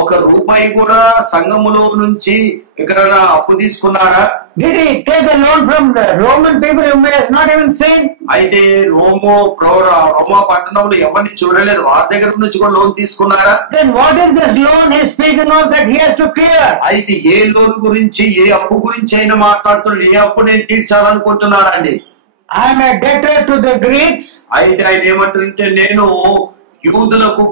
ఒక రూపాయి కూడా సంఘములో నుంచి ఎక్కడైనా అప్పు తీసుకున్నాడా? Did he take a loan from the Roman people whom he has not even seen? అయితే రోమా పట్టణంలో ఎవరిని చూడలేదు, వారి దగ్గర నుంచి కూడా లోన్ తీసుకున్నారా? Then what is this loan he is speaking of that he has to clear? అయితే ఏ లోన్ గురించి, ఏ అప్పు గురించి అయినా మాట్లాడుతున్నాడు, ఏ అప్పు నేను తీర్చాలనుకుంటున్నాడండి? I am a debtor to the Greeks. అయితే ఆయన ఏమంటారంటే, నేను యూదులకు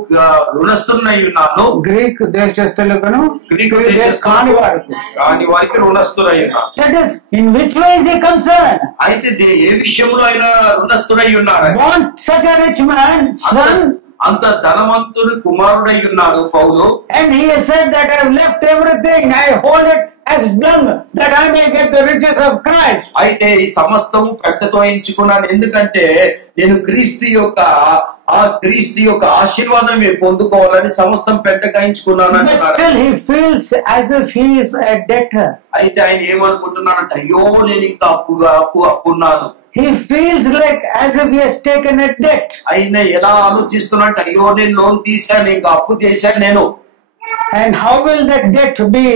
రుణస్థున్నై ఉన్నాను. గ్రీక్ దేశస్థులకు, గ్రీకు కాని దేశస్థులకు వారికి. కాని వారికి రుణస్థులై ఉన్నాను. That is, in which way is he concerned? అయితే ఏ విషయంలో ఆయన రుణస్థుడై ఉన్నాడు? Want such a rich man, son, అంత ధనవంతుడు కుమారుడై ఉన్నాడు పౌలు. And he has said that I have left everything, I hold it as dung, that I may get the riches of Christ. అయితే ఈ సమస్తము పెట్టతో ఎంచుకున్నాను, ఎందుకంటే నేను క్రీస్తు యొక్క ఆశీర్వాదం పొందుకోవాలని సమస్తం పెట్టగా ఎంచుకున్నాను But అంటున్నాడు. still he feels as if he is a debtor. అయితే ఆయన ఏమనుకుంటున్నాడంటే, అయ్యో నేను ఇంకా అప్పున్నాను. He feels like as if he has taken a debt. ఆయన ఎలా ఆలోచిస్తున్నాడు, అయ్యో నేను లోన్ తీశాను, ఇంకా అప్పు చేశాను నేను. And how will that debt be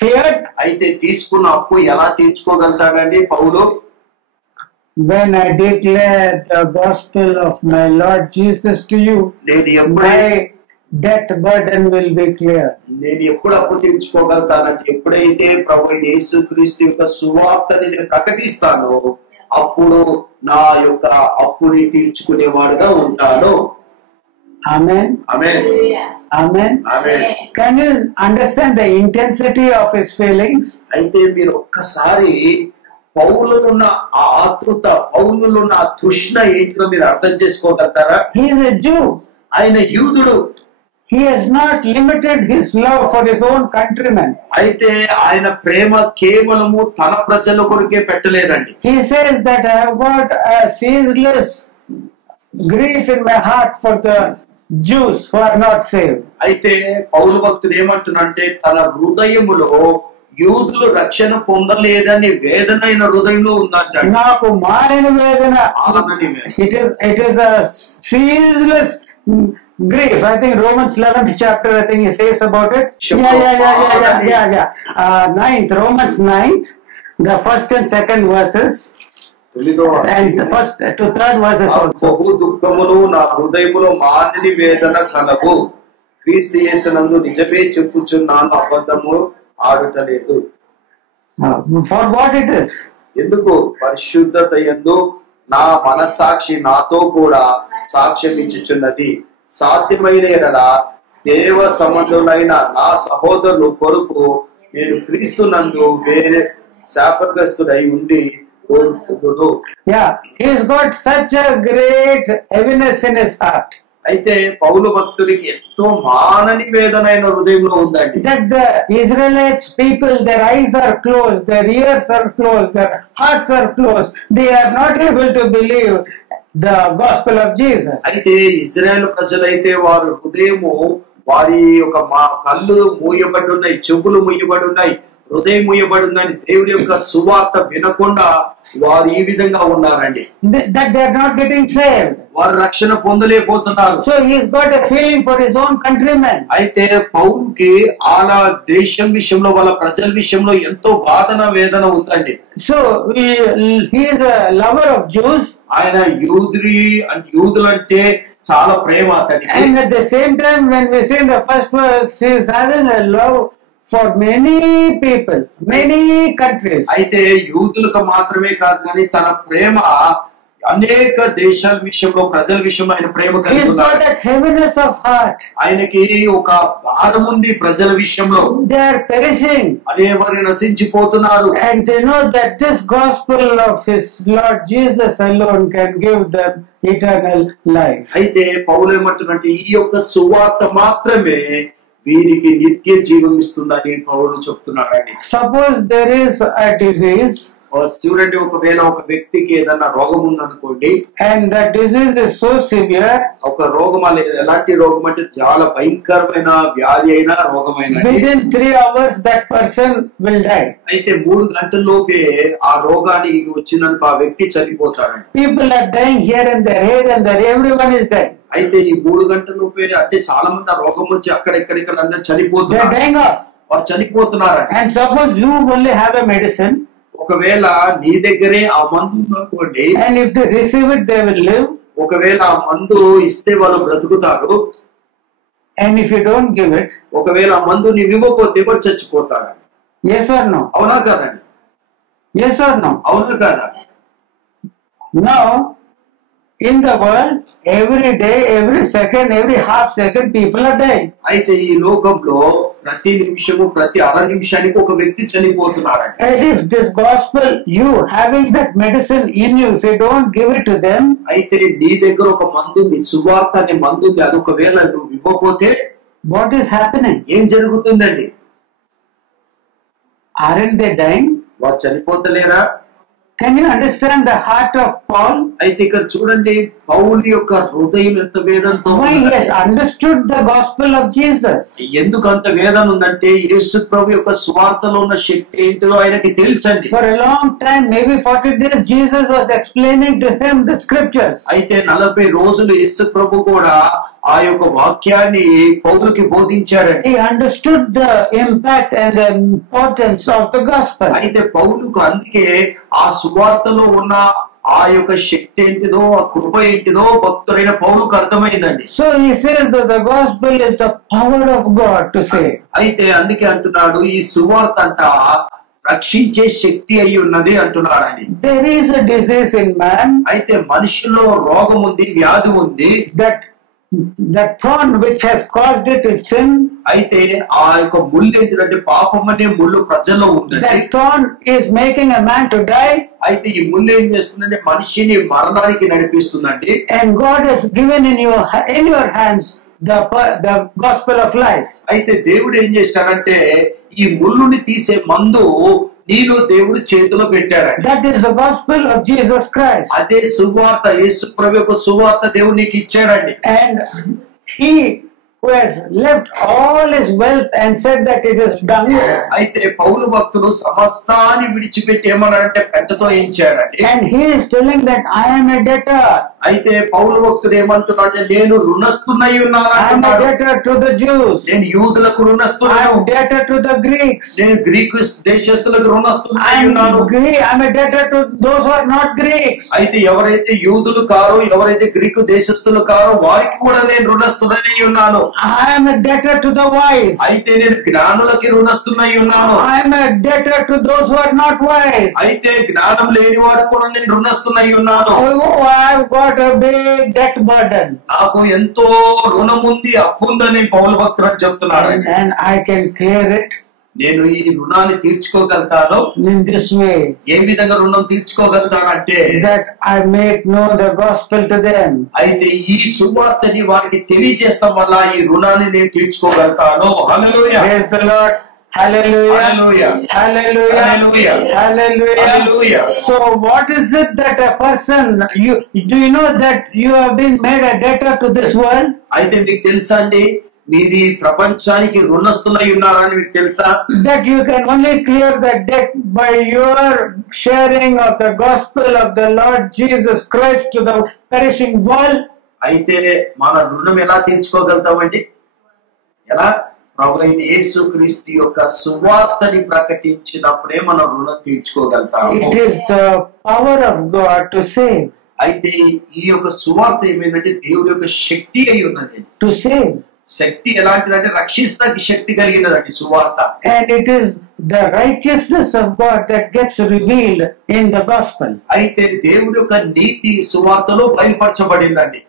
cleared? అయితే తీసుకున్న అప్పు ఎలా తీర్చుకోగలుగుతాడండి పౌలు? When I declare the gospel of my Lord Jesus to you, నేను ఎప్పుడై my debt burden will be clear. నేను ఎప్పుడు అప్పు తీర్చుకోగలుగుతానంటే, ఎప్పుడైతే ప్రభు యేసుక్రీస్తు యొక్క సువార్తని నేను ప్రకటిస్తానో అప్పుడు నా యొక్క అప్పుని తీర్చుకునేవాడుగా ఉంటాను. Amen. Amen. Amen. Amen. Can you understand the intensity of his feelings? అయితే మీరు ఒక్కసారి పౌలులున్న ఆ ఆతృత, పౌలులున్న ఆ తృష్ణ ఏంటిదో మీరు అర్థం చేసుకోగలుగుతారా? He is a Jew. ఆయన యూదుడు. He has not limited his love for his own countrymen. అయితే ఆయన ప్రేమ కేవలము తన ప్రజల కొరకే పెట్టలేదండి. He says that I have got a ceaseless grief in my heart for the Jews who are not saved. అయితే పౌలు భక్తుడు ఏమంటున్నాడంటే, తన హృదయములో యూదులు రక్షణ పొందలేదని వేదనైన హృదయంలో ఉందంట. నాకు మారిన వేదన. It is a ceaseless grief. I think Romans 11th chapter, I think he says about it. Sure. Yeah. 9th, Romans 9th, the first and second verses. And the first to third verses also. బహు దుఃఖములు నా హృదయములో మానిని వేదన కలవు, క్రీస్తు యేసునందు నిజమే చెప్పుచున్నాను, అబద్ధము ఆడుటలేదు. For what it is? ఎందుకు? పరిశుద్ధత యందు నా మనస్సాక్షి నాతో కూడా సాక్ష్యం ఇచ్చుచున్నది. సాధ్యమైన ఎడల దేవ సంబంధులైన నా సహోదరులు కొరకు నేను క్రీస్తునందు వేరే శాపగ్రస్తుడై ఉండి కోరుకును. Yeah, he's got such a great heaviness in his heart. అయితే పౌలు భక్తుడికి ఎంతో మానని వేదనైన హృదయంలో ఉందండి. That the Israelites people, their eyes are closed, their ears are closed, their hearts are closed. They are not able to believe the gospel of Jesus. అయితే ఇజ్రాయెల్ ప్రజలైతే వారి హృదయము, వారి యొక్క కళ్ళు మూయబడి ఉన్నాయి, చెవులు మూయబడి ఉన్నాయి, హృదయం మూయబడి ఉందని దేవుడి యొక్క సువార్త వినకుండా వారు ఈ విధంగా ఉన్నారండి. That they are not getting saved. వారు రక్షణ పొందలేకపోతున్నారు. So he's got a feeling for his own countrymen. అయితే పౌలుకి వాళ్ళ దేశం విషయంలో, వాళ్ళ ప్రజల విషయంలో ఎంతో బాధన వేదన ఉందండి. So he is a lover of Jews. ఆయన యూదులంటే చాలా ప్రేమ అతనికి. And at the same time, when we see in the first verse, he is having a love for many people, many countries. అయితే యూదులకు మాత్రమే కాదు కానీ తన ప్రేమ అనేక దేశాల విషయంలో, ప్రజల విషయంలో ఆయన ప్రేమ కలిగి He's ఉన్నాడు. got that heaviness of heart. ఆయనకి ఒక భారం ఉంది ప్రజల విషయంలో. They are perishing. అనేవారు నశించిపోతున్నారు. And they know that this gospel of his Lord Jesus alone can give them eternal life. అయితే పౌలు ఏమంటున్నట్టు ఈ యొక్క సువార్త మాత్రమే వీరికి నిత్య జీవం ఇస్తుందని పౌలు చెప్తున్నాడండి. Suppose there is a disease. చూడండి, ఒకవేళ ఒక వ్యక్తికి ఏదైనా రోగం ఉందనుకోండి, And the disease is so severe. ఒక రోగం ఎలాంటి రోగం అంటే చాలా భయంకరమైన వ్యాధి అయినా రోగమైన Within 3 hours that person will die. అయితే 3 గంటల్లోపే ఆ రోగానికి వచ్చినందుకు ఆ వ్యక్తి చనిపోతాడండి. People are dying here and there, here and there. Everyone is dying. అయితే ఈ 3 గంటల్లోపే అంటే చాలా మంది ఆ రోగం వచ్చి అక్కడెక్కడిక్కడ అందరు They are చనిపోతున్నారు. dying off. వారు చనిపోతున్నారండి. And suppose you only have a medicine. ఒకవేళ నీ దగ్గరే ఆ మందు ఉందనుకోండి, And if they receive it, they will live. ఒకవేళ ఆ మందు ఇస్తే వాళ్ళు బ్రతుకుతారు. And if you don't give it, ఒకవేళ ఆ మందు నీవు ఇవ్వకపోతే వాడు చచ్చిపోతాడండి. yes or no? అవునా కాదండి? Yes or no? అవునా కాదా? Now, in the world, every day, every second, every half second, people are dying. అయితే ఈ లోకంలో ప్రతి నిమిషము ప్రతి అర నిమిషానికి ఒక వ్యక్తి చనిపోతున్నాడంట. And if this gospel, you having that medicine in you, if you don't give it to them, అయితే నీ దగ్గర ఒక మందుంది, సువార్త అనే మందుంది, అది ఒకవేళ నువ్వు ఇవ్వకపోతే what is happening? ఏం జరుగుతుందండి? Aren't they dying? వారు చనిపోతలేరా? Can you understand the heart of Paul? అయితే ఇక్కడ చూడండి, పౌలు యొక్క హృదయం ఎంత వేదంతో Why he has understood the gospel of Jesus. ఎందుకు అంత వేదన ఉందంటే యేసు ప్రభు యొక్క సువార్తలో ఉన్న శక్తి ఏంటో ఆయనకి తెలుసండి. For a long time, maybe 40 days, Jesus was explaining to him the scriptures. అయితే 40 రోజులు యేసు ప్రభు కూడా ఆ యొక్క వాక్యాన్ని పౌలుకి బోధించారండి. He understood the impact and the importance of the gospel. అయితే పౌలుకు అందుకే ఆ సువార్తలో ఉన్న ఆ యొక్క శక్తి ఏంటిదో, ఆ కృప ఏంటిదో భక్తుడైన పౌలుకు అర్థమైందండి. So he says that the gospel is the power of God to save. అయితే అందుకే అంటున్నాడు, ఈ సువార్త అంట రక్షించే శక్తి అయి ఉన్నది అంటున్నాడండి. There is a disease in man, అయితే మనుషుల్లో రోగం ఉంది, వ్యాధి ఉంది. that the thorn which has caused it is sin. అయితే ఆ యొక్క ముళ్ళు ఏంటిదంటే పాపం అనే ముళ్ళు ప్రజల్లో ఉందండి. That thorn is making a man to die. అయితే ఈ ముళ్ళు ఏం చేస్తుందంటే మనిషిని మరణానికి నడిపిస్తుందండి. And God has given in your hands the gospel of life. అయితే దేవుడు ఏం చేస్తాడంటే ఈ ముళ్ళుని తీసే మందు నీలో దేవుడు చేతిలో పెట్టాడండి. That is the gospel of Jesus Christ. అదే సువార్త, యేసు ప్రభు యొక్క సువార్త దేవుడు నీకు ఇచ్చాడండి. And he who has left all his wealth and said that it is done. అయితే పౌలు భక్తుడు సమస్తాన్ని విడిచిపెట్టి ఏమన్నాడంటే పెంటతో ఎంచాడండి. And he is telling that I am a debtor. అయితే పౌలు భక్తుడు ఏమంటున్నాడంటే నేను రుణస్తున్నై ఉన్నాను I am a అంటున్నాడు. debtor to the Jews. నేను యూదులకు I రుణస్తున్నాను. am debtor to the Greeks. నేను గ్రీకు దేశస్తులకు రుణస్తున్నై I ఉన్నాను. am a debtor to those who are not Greeks. అయితే ఎవరైతే యూదులు కారో, ఎవరైతే గ్రీకు దేశస్తులు కారో వారికి కూడా నేను రుణస్తున్నై ఉన్నాను. I am a debtor to the wise. అయితే నేను జ్ఞానులకి రుణస్తున్నై ఉన్నాను. I am a debtor to those who are not wise. అయితే జ్ఞానం లేని వారికి కూడా నేను రుణస్తున్నై ఉన్నాను. Oh, I have got a big debt burden. నాకు ఎంతో రుణం ఉంది, అప్పు ఉందని పౌలు భక్తుడు చెప్తున్నాడు. And I can clear it నేను ఈ రుణాన్ని తీర్చుకోగలుగుతాను. in this way, ఏ విధంగా రుణం తీర్చుకోగలుగుతానంటే that I make known the gospel to them. అయితే ఈ సువార్తని వారికి తెలియజేస్తాం వల్ల ఈ రుణాన్ని నేను తీర్చుకోగలుగుతాను. హల్లెలూయా, Praise the Lord. Hallelujah. Hallelujah, Hallelujah. Hallelujah. Hallelujah. Hallelujah. So what is it that a person, do you know that you have been made a debtor to this world? అయితే మీకు తెలుసా అండి, మీది ప్రపంచానికి రుణస్తులై ఉన్నారని మీకు తెలుసా? That you can only clear the debt by your sharing of the gospel of the Lord Jesus Christ to the perishing world. అయితే మన రుణం ఎలా తీర్చుకోగలుగుతామండి? ఎలా? ప్రభువైన యేసుక్రీస్తు యొక్క సువార్తని ప్రకటించినప్పుడే మనం రుణం తీర్చుకోగలుగుతాము. It is the power of God to save. అయితే ఈ యొక్క సువార్త ఏమైందంటే దేవుడి యొక్క శక్తి అయి ఉన్నది. To save. శక్తి ఎలాంటిదంటే రక్షిస్తానికి శక్తి కలిగినదండి సువార్త. And it is the righteousness of God that gets revealed in the gospel. అయితే దేవుడి యొక్క నీతి సువార్తలో బయలుపరచబడిందండి.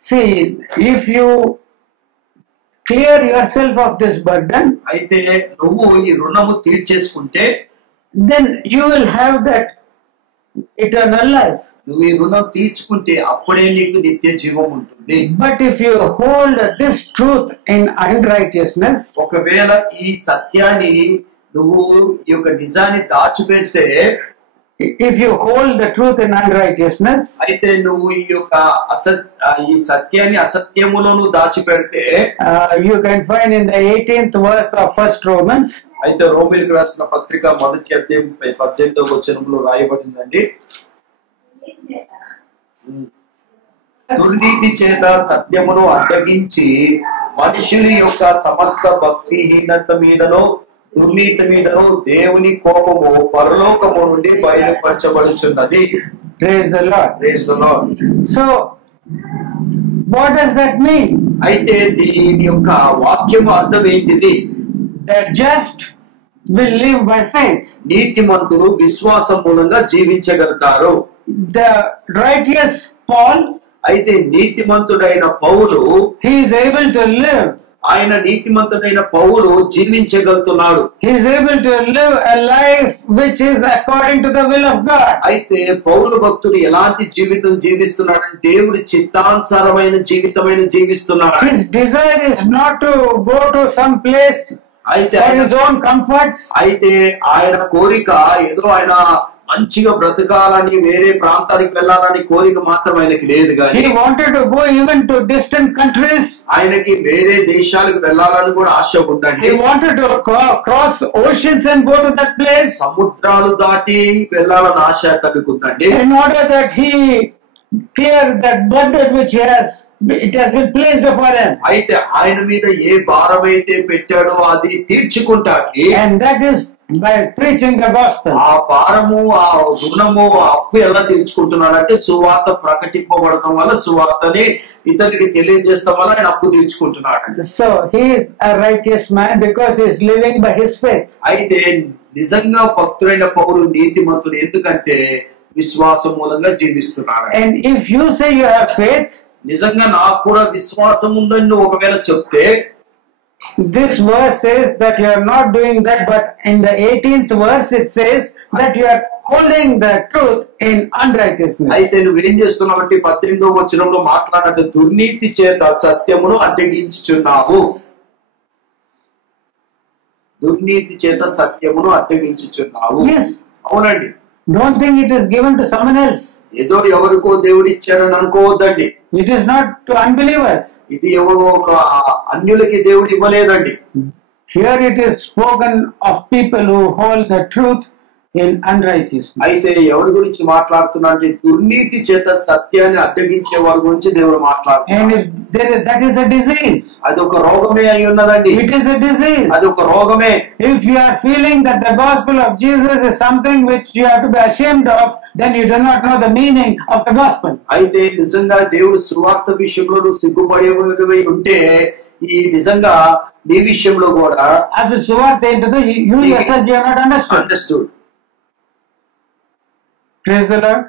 See, if you clear yourself of this burden, అయితే నువ్వు ఈ రుణము తీర్చేసుకుంటే then you will have that eternal life. నువ్వు ఈ రుణం తీర్చుకుంటే అప్పుడే నీకు నిత్య జీవం ఉంటుంది. But if you hold this truth in unrighteousness, ఒకవేళ ఈ సత్యాన్ని నువ్వు ఈ యొక్క నిజాన్ని దాచిపెడితే, if you hold the truth in unrighteousness, అయితే నువ్వు ఈ యొక్క ఈ సత్యాన్ని అసత్యములో నువ్వు దాచిపెడితే, you can find in the 18th verse of 1 Romans. అయితే రోమీయులకు రాసిన పత్రిక 1వ అధ్యాయం 18వ వచనంలో రాయబడిందండి, దుర్నీతి చేత సత్యమును అడ్డగించి మనుషుల యొక్క సమస్త భక్తిహీనత మీదనో దుర్నీతి మీదనో దేవుని కోపము పరలోకము నుండి బయలుపరచబడుచున్నది. Praise the Lord. Praise the Lord. So, what does that mean? అయితే దీని యొక్క వాక్యము అర్థం ఏంటిది? The just will live by faith. నీతిమంతులు విశ్వాసం మూలంగా జీవించగలుగుతారు. The righteous Paul అయితే నీతిమంతుడైన పౌలు he is able to live. ఆయన నీతిమంతుడైన పౌలు జీవించగలుగుతున్నాడు. He is able to live a life which is according to the will of God. అయితే పౌలు భక్తుడు ఎలాంటి జీవితం జీవిస్తున్నాడంటే దేవుడి చిత్తానుసారమైన జీవితమైన జీవిస్తున్నాడు. His desire is not to go to some place అయితే for his own comforts. అయితే ఆయన కోరిక ఏదో ఆయన మంచిగా బ్రతకాలని వేరే ప్రాంతానికి వెళ్ళాలని కోరిక మాత్రం ఆయనకి లేదు కానీ He wanted to go even to distant countries. ఆయనకి వేరే దేశాలకు వెళ్ళాలని కూడా ఆశ ఉందండి. He wanted to cross oceans and go to that place సముద్రాలు దాటి వెళ్ళాలని ఆశ తనకు ఉందండి. in order that he clear that burden which it has been placed upon him. అయితే ఆయన మీద ఏ భారం అయితే పెట్టాడో అది తీర్చుకుంటాకి And that is by preaching the gospel. ఆ భారము ఆ రుణము ఆ అప్పు ఎలా తీర్చుకుంటున్నాడంటే సువార్త ప్రకటింపబడటం వల్ల సువార్తని ఇతనికి తెలియజేస్తాం వల్ల ఆయన అప్పు తీర్చుకుంటున్నాడు. So he is a righteous man because he is living by his faith. అయితే నిజంగా భక్తుడైన పౌరు నీతిమంతుడు ఎందుకంటే విశ్వాసం మూలంగా జీవిస్తున్నాడు. And if you say you have faith, నిజంగా నాకు కూడా విశ్వాసం ఉందని నువ్వు ఒకవేళ చెప్తే this verse says that you are not doing that, but in the 18th verse it says that you are holding the truth in unrighteousness. అయితే నువ్వేం చేస్తున్నావు అంటే 18వ వచనంలో మాట్లాడే దుర్నీతి చేత సత్యమును అడ్డగించుచున్నావు. దుర్నీతి చేత సత్యమును అడ్డగించుచున్నావు. Yes. అవునండి. Don't think it is given to someone else. ఏదో ఎవరికో దేవుడు ఇచ్చారని అనుకోవద్దండి. It is not to unbelievers. ఇది ఎవరో ఒక అన్యులకి దేవుడు ఇవ్వలేదండి. Here it is spoken of people who hold the truth in unrighteousness. అయితే ఎవరి గురించి మాట్లాడుతున్నా అంటే దుర్నీతి చేత సత్యాన్ని అడ్డగించే వారి గురించి దేవుడు And మాట్లాడుతున్నాడు. if that is a disease. అది ఒక రోగమే అయి ఉన్నదండి. It is a disease. అది ఒక రోగమే. If you are feeling that the gospel of Jesus is something which you have to be ashamed of, then you do not know the meaning of the gospel. అయితే నిజంగా దేవుడు సువార్త విషయంలో నువ్వు సిగ్గుపడేవి ఉంటే ఈ నిజంగా నీ విషయంలో కూడా As a suvartha into you yourself you have not understood. Understood. Praise the Lord.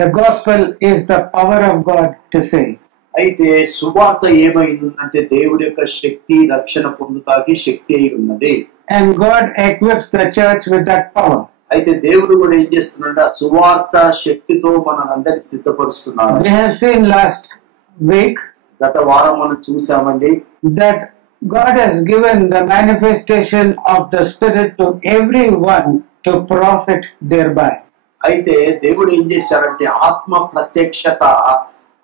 The gospel is the power of God to save. అయితే సువార్త ఏమైందంటే దేవుడి యొక్క శక్తి రక్షణ పొందుతాకి శక్తి అయి ఉన్నది. And God equips the church with that power. అయితే దేవుడు కూడా ఏం చేస్తున్నాడు ఆ సువార్త శక్తితో మనందరినీ సిద్ధపరుస్తున్నాడు. We have seen last week గత వారం మనం చూసామండి that God has given the manifestation of the Spirit to everyone to profit thereby. అయితే దేవుడు ఏం చేశాడంటే ఆత్మ ప్రత్యక్షత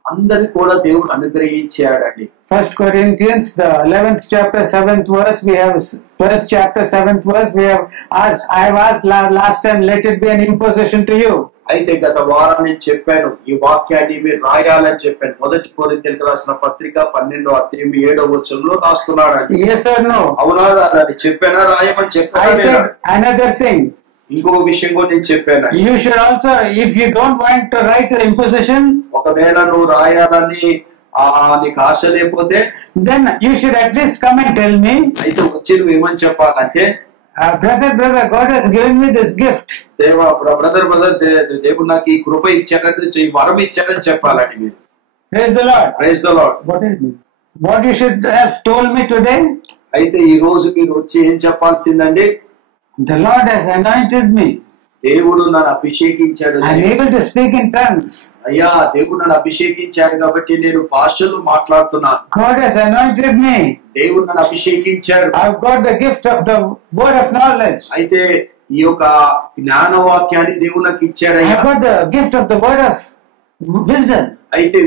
అందరి కూడా దేవుడు అనుగ్రహించాడండి. 1 Corinthians, the 11th chapter, 7th verse, we have 1st chapter, 7th verse, we have asked, I have asked last time, let it be an imposition to you. అయితే గత వారం నేను చెప్పాను ఈ వాక్యాన్ని మీరు రాయాలని చెప్పాను. 1 కొరింథీయులకు రాసిన పత్రిక 12వ అధ్యాయం 7వ వచనంలో రాస్తున్నాడు. Yes or no? అవునా అని చెప్పానా రాయమని I చెప్పాను. said another thing. ఇంకొక విషయం కూడా నేను చెప్పాను. You should also, if you don't want to write an imposition, ఒకవేళ నువ్వు రాయాలని నీకు ఆశ లేకపోతే then you should at least come and tell me, అయితే వచ్చి నువ్వు ఏమని చెప్పాలంటే brother, God has given me this gift. Brother దేవుడు నాకు ఈ కృప ఇచ్చాడని ఈ వరం ఇచ్చాడని చెప్పాలండి మీరు. Praise the Lord. Praise the Lord. What you should have told me today, అయితే ఈ రోజు మీరు వచ్చి ఏం చెప్పాల్సిందండి the Lord has anointed me. దేవుడు నన్ను అభిషేకించాడు. I am able to speak in tongues. అయ్యా దేవుడు నన్ను అభిషేకించాడు కాబట్టి నేను భాషలు మాట్లాడుతున్నాను. God has anointed me. దేవుడు నన్ను అభిషేకించాడు. I've got the gift of the word of knowledge. అయితే ఈ యొక్క జ్ఞానవాక్యాన్ని దేవుడు నాకు ఇచ్చాడయ్యా. I've got the gift of the word of wisdom. అయితే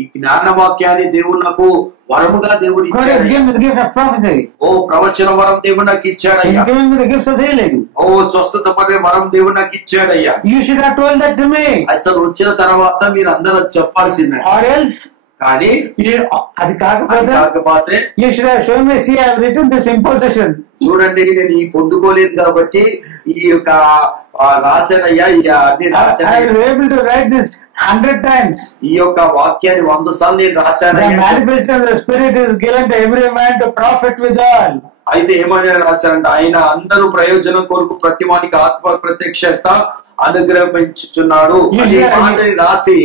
ఈ జ్ఞానవాక్యాన్ని దేవుడు నాకు వరముగా దేవుడు God has ఇచ్చాడు. given me the gift of prophecy. ఓ ప్రవచన వరం దేవుడు నాకు He's ఇచ్చాడయ్యా. given me the gifts of healing. ఓ స్వస్థత పడే వరం దేవుడు నాకు ఇచ్చాడయ్యా. You should have told that to me. అసలు వచ్చిన తర్వాత మీరు అందరూ చెప్పాల్సిందే. Or else, కానీ అది అది కాకపోతే కాకపోతే you should have shown me, see, I have written this imposition. చూడండి నేను ఈ పొందుకోలేదు కాబట్టి ఈ యొక్క రాశానయ్యా అన్ని I రాశాను. was able to write this 100 times. ఈ యొక్క వాక్యాన్ని 100 సార్లు నేను The రాశానయ్యా. manifestation of the Spirit is given to every man to profit withal. అయితే ఏమని రాశారంటే ఆయన అందరూ ప్రయోజనం కొరకు ప్రతి వానికి ఆత్మ ప్రత్యక్షత అనుగ్రహించుచున్నాడు అనే మాటని రాసి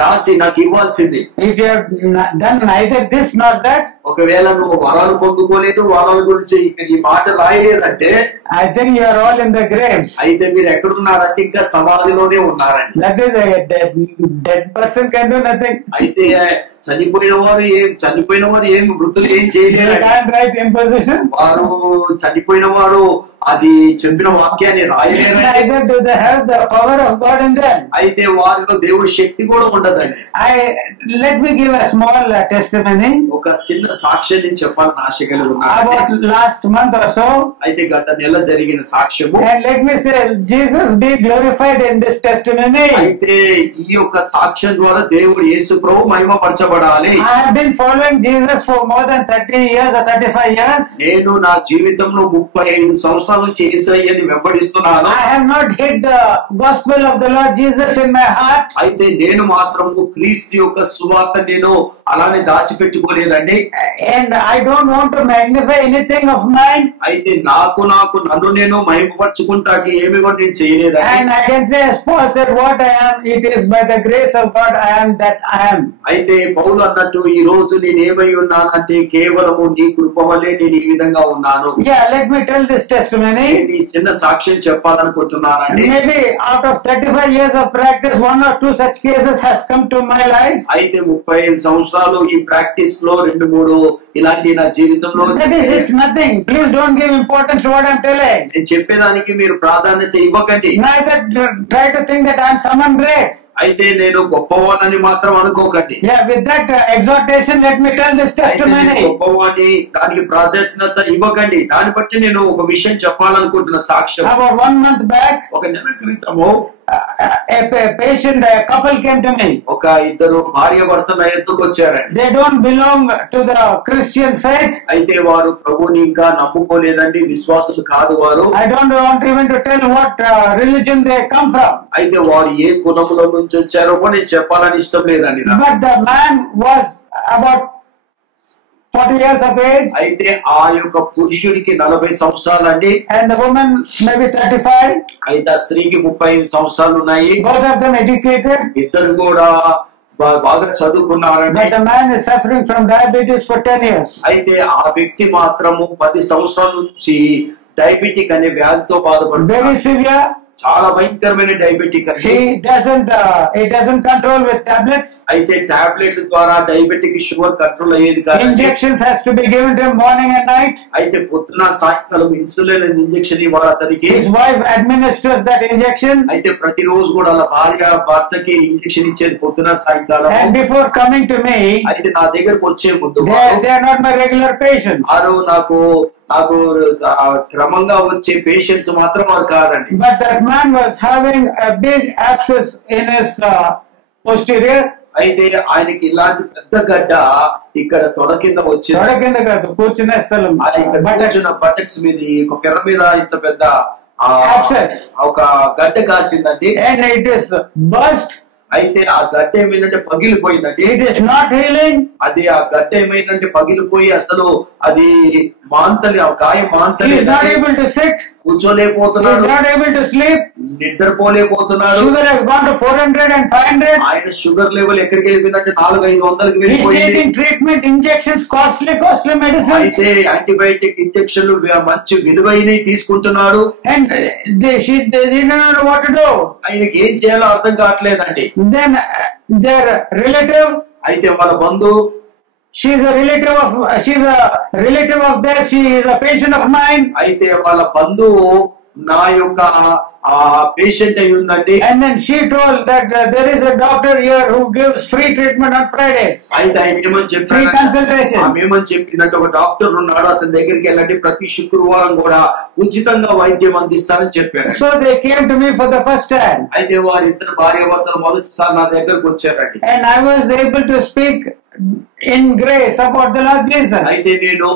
రాసి నాకు ఇవ్వాల్సింది. If you have done neither this nor that, ఒకవేళ నువ్వు వరాలు పొందుకోలేదు, వరాల గురించి ఈ మాట రాయలేదంటే I think you are all in the graves. అయితే మీరు ఎక్కడున్నారంటే ఇంకా సమాధిలోనే ఉన్నారండి. That is a dead person can do nothing. అయితే చనిపోయిన వారు ఏం మృతులు ఏం You చేయలేరు. can't write imposition. వారు చనిపోయిన వారు అది చెప్పిన వాక్యాన్ని రాయలేరు. Neither do they have the power of God in them. అయితే వారిలో దేవుడి శక్తి కూడా ఉండదండి. Let me give a small testimony. ఒక చిన్న సాక్ష్యం నేను చెప్పాలని ఆశ కలిగి About ఉన్నాను. last month or so. అయితే గత నెల జరిగిన సాక్ష్యము. And let me say, Jesus be glorified in this testimony. అయితే ఈ యొక్క సాక్ష్యం ద్వారా దేవుడు యేసు ప్రభు మహిమపరచబడాలి. I have been following Jesus for more than 30 years or 35 years. నేను నా జీవితంలో 35 సంవత్సరాల నుంచి యేసయ్యని వెంబడిస్తున్నాను. I have not hid the gospel of the Lord Jesus in my heart. అయితే నేను మాత్రము క్రీస్తు యొక్క సువార్త నేను అలానే దాచిపెట్టుకోలేదండి. And I don't want to magnify anything of mine. అయితే నన్ను నేను మహిమపరచుకుంటాకి ఏమి కూడా నేను చేయలేదండి. And I can say, as Paul said, what I am, it is by the grace of God I am that I am. అయితే పౌలు అన్నట్టు ఈ రోజు నేను ఏమై ఉన్నానంటే కేవలము నీ కృప వల్లే నేను ఈ విధంగా ఉన్నాను. Yeah, let me tell this testimony. నేను ఈ చిన్న సాక్ష్యం చెప్పాలనుకుంటున్నానండి. Maybe out of 35 years of practice, 1 or 2 such cases has come to my life. అయితే 35 సంవత్సరాలు ఈ ప్రాక్టీస్ లో 2-3 ఇలాంటి నా జీవితంలో That is, it's nothing. Please don't give importance to what I'm telling. నేను చెప్పేదానికి మీరు ప్రాధాన్యత ఇవ్వకండి. Neither try to think that I'm someone great. అయితే నేను గొప్పవాడని మాత్రం అనుకోకండి. Yeah, with that exhortation, let me tell this అయితే నేను testimony. గొప్పవాడిని దానికి ప్రాధాన్యత ఇవ్వకండి. దాన్ని బట్టి నేను ఒక విషయం చెప్పాలనుకుంటున్న సాక్ష్యం. About 1 month back, ఒక నెల క్రితము a patient, a couple came to me. ఒక ఇద్దరు భార్య భర్త నా ఎత్తుకు వచ్చారండి. They don't belong to the Christian faith. అయితే వారు ప్రభుని ఇంకా నమ్ముకోలేదండి, విశ్వాసులు కాదు వారు. I don't want even to tell what religion they come from. అయితే వారు ఏ కులములో నుంచి వచ్చారో కూడా నేను చెప్పాలని ఇష్టం లేదండి నాకు. But the man was about 40 years of age. అయితే ఆ యొక్క పురుషుడికి 40 సంవత్సరాలండి. And the woman maybe 35. అయితే ఆ స్త్రీకి 35 సంవత్సరాలు ఉన్నాయి. Both of them educated. ఇద్దరు కూడా బాగా చదువుకున్నారండి. But the man is suffering from diabetes for 10 years. అయితే ఆ వ్యక్తి మాత్రము 10 సంవత్సరాల నుంచి డయాబెటిక్ అనే వ్యాధితో బాధపడుతున్నాడు. Very severe. చాలా భయంకరమైన డయాబెటిక్ అండి. He doesn't control with tablets. అయితే టాబ్లెట్ల ద్వారా డయాబెటిక్ షుగర్ కంట్రోల్ అయ్యేది కాదు. Injections has to be given to him morning and night. అయితే పొద్దున సాయంకాలం ఇన్సులిన్ ఇంజెక్షన్ ఇవ్వాలి అతనికి. His wife administers that injection. అయితే ప్రతిరోజు కూడా అలా భర్తకి ఇంజెక్షన్ ఇచ్చేది పొద్దున సాయంకాలం. And before coming to me, అయితే నా దగ్గరకు వచ్చే ముందు they are not my regular patients. వారు నాకు క్రమంగా వచ్చే పేషెంట్స్ మాత్రం వారు కాదండి. But that man was having a big abscess in his posterior. అయితే ఆయనకి ఇలాంటి పెద్ద గడ్డ ఇక్కడ తొడ కింద వచ్చింది. తొడ కింద కాదు, కూర్చునే స్థలం. కూర్చున్న బటక్స్ మీద ఒక పెర మీద ఇంత పెద్ద abscess, ఒక గడ్డ కాసిందండి. and it is burst. అయితే ఆ గడ్డ ఏమైందంటే పగిలిపోయిందండి. It is not healing. అది ఆ గడ్డ ఏమైందంటే పగిలిపోయి అసలు అది మాంతలి, ఆ గాయం He is not మాంతలి. able to sit. He కూర్చోలేకపోతున్నాడు, is not able to sleep. నిద్రపోలేకపోతున్నాడు. Sugar has gone to 400 and 500. ఆయన షుగర్ లెవెల్ ఎక్కడికి వెళ్ళిపోయిందంటే 400-500కి He's వెళ్ళిపోయింది. taking treatment, injections, costly medicines. అయితే యాంటీబయాటిక్ ఇంజెక్షన్లు మంచి విలువైనవి తీసుకుంటున్నాడు. And they didn't know what to do. ఆయనకి ఏం చేయాలో అర్థం కావట్లేదండి. Then their relative, అయితే వాళ్ళ బంధువు, she's a relative of theirs, she is a patient of mine. అయితే వాళ్ళ బంధువు నా యొక్క పేషెంట్ అయి ఉందండి. And then she told that there is a doctor here who gives free treatment on Fridays. అయితే ఆయన ఏమని Free consultation. ఏమని చెప్పిందంటే ఒక డాక్టర్ ఉన్నాడు, అతని దగ్గరికి వెళ్ళండి, ప్రతి శుక్రవారం కూడా ఉచితంగా వైద్యం అందిస్తానని చెప్పారు. So they came to me for the first time. అయితే వారిద్దరు భార్యాభర్తలు మొదటిసారి నా దగ్గరకు వచ్చారండి. And I was able to speak in grace about the Lord Jesus. అయితే నేను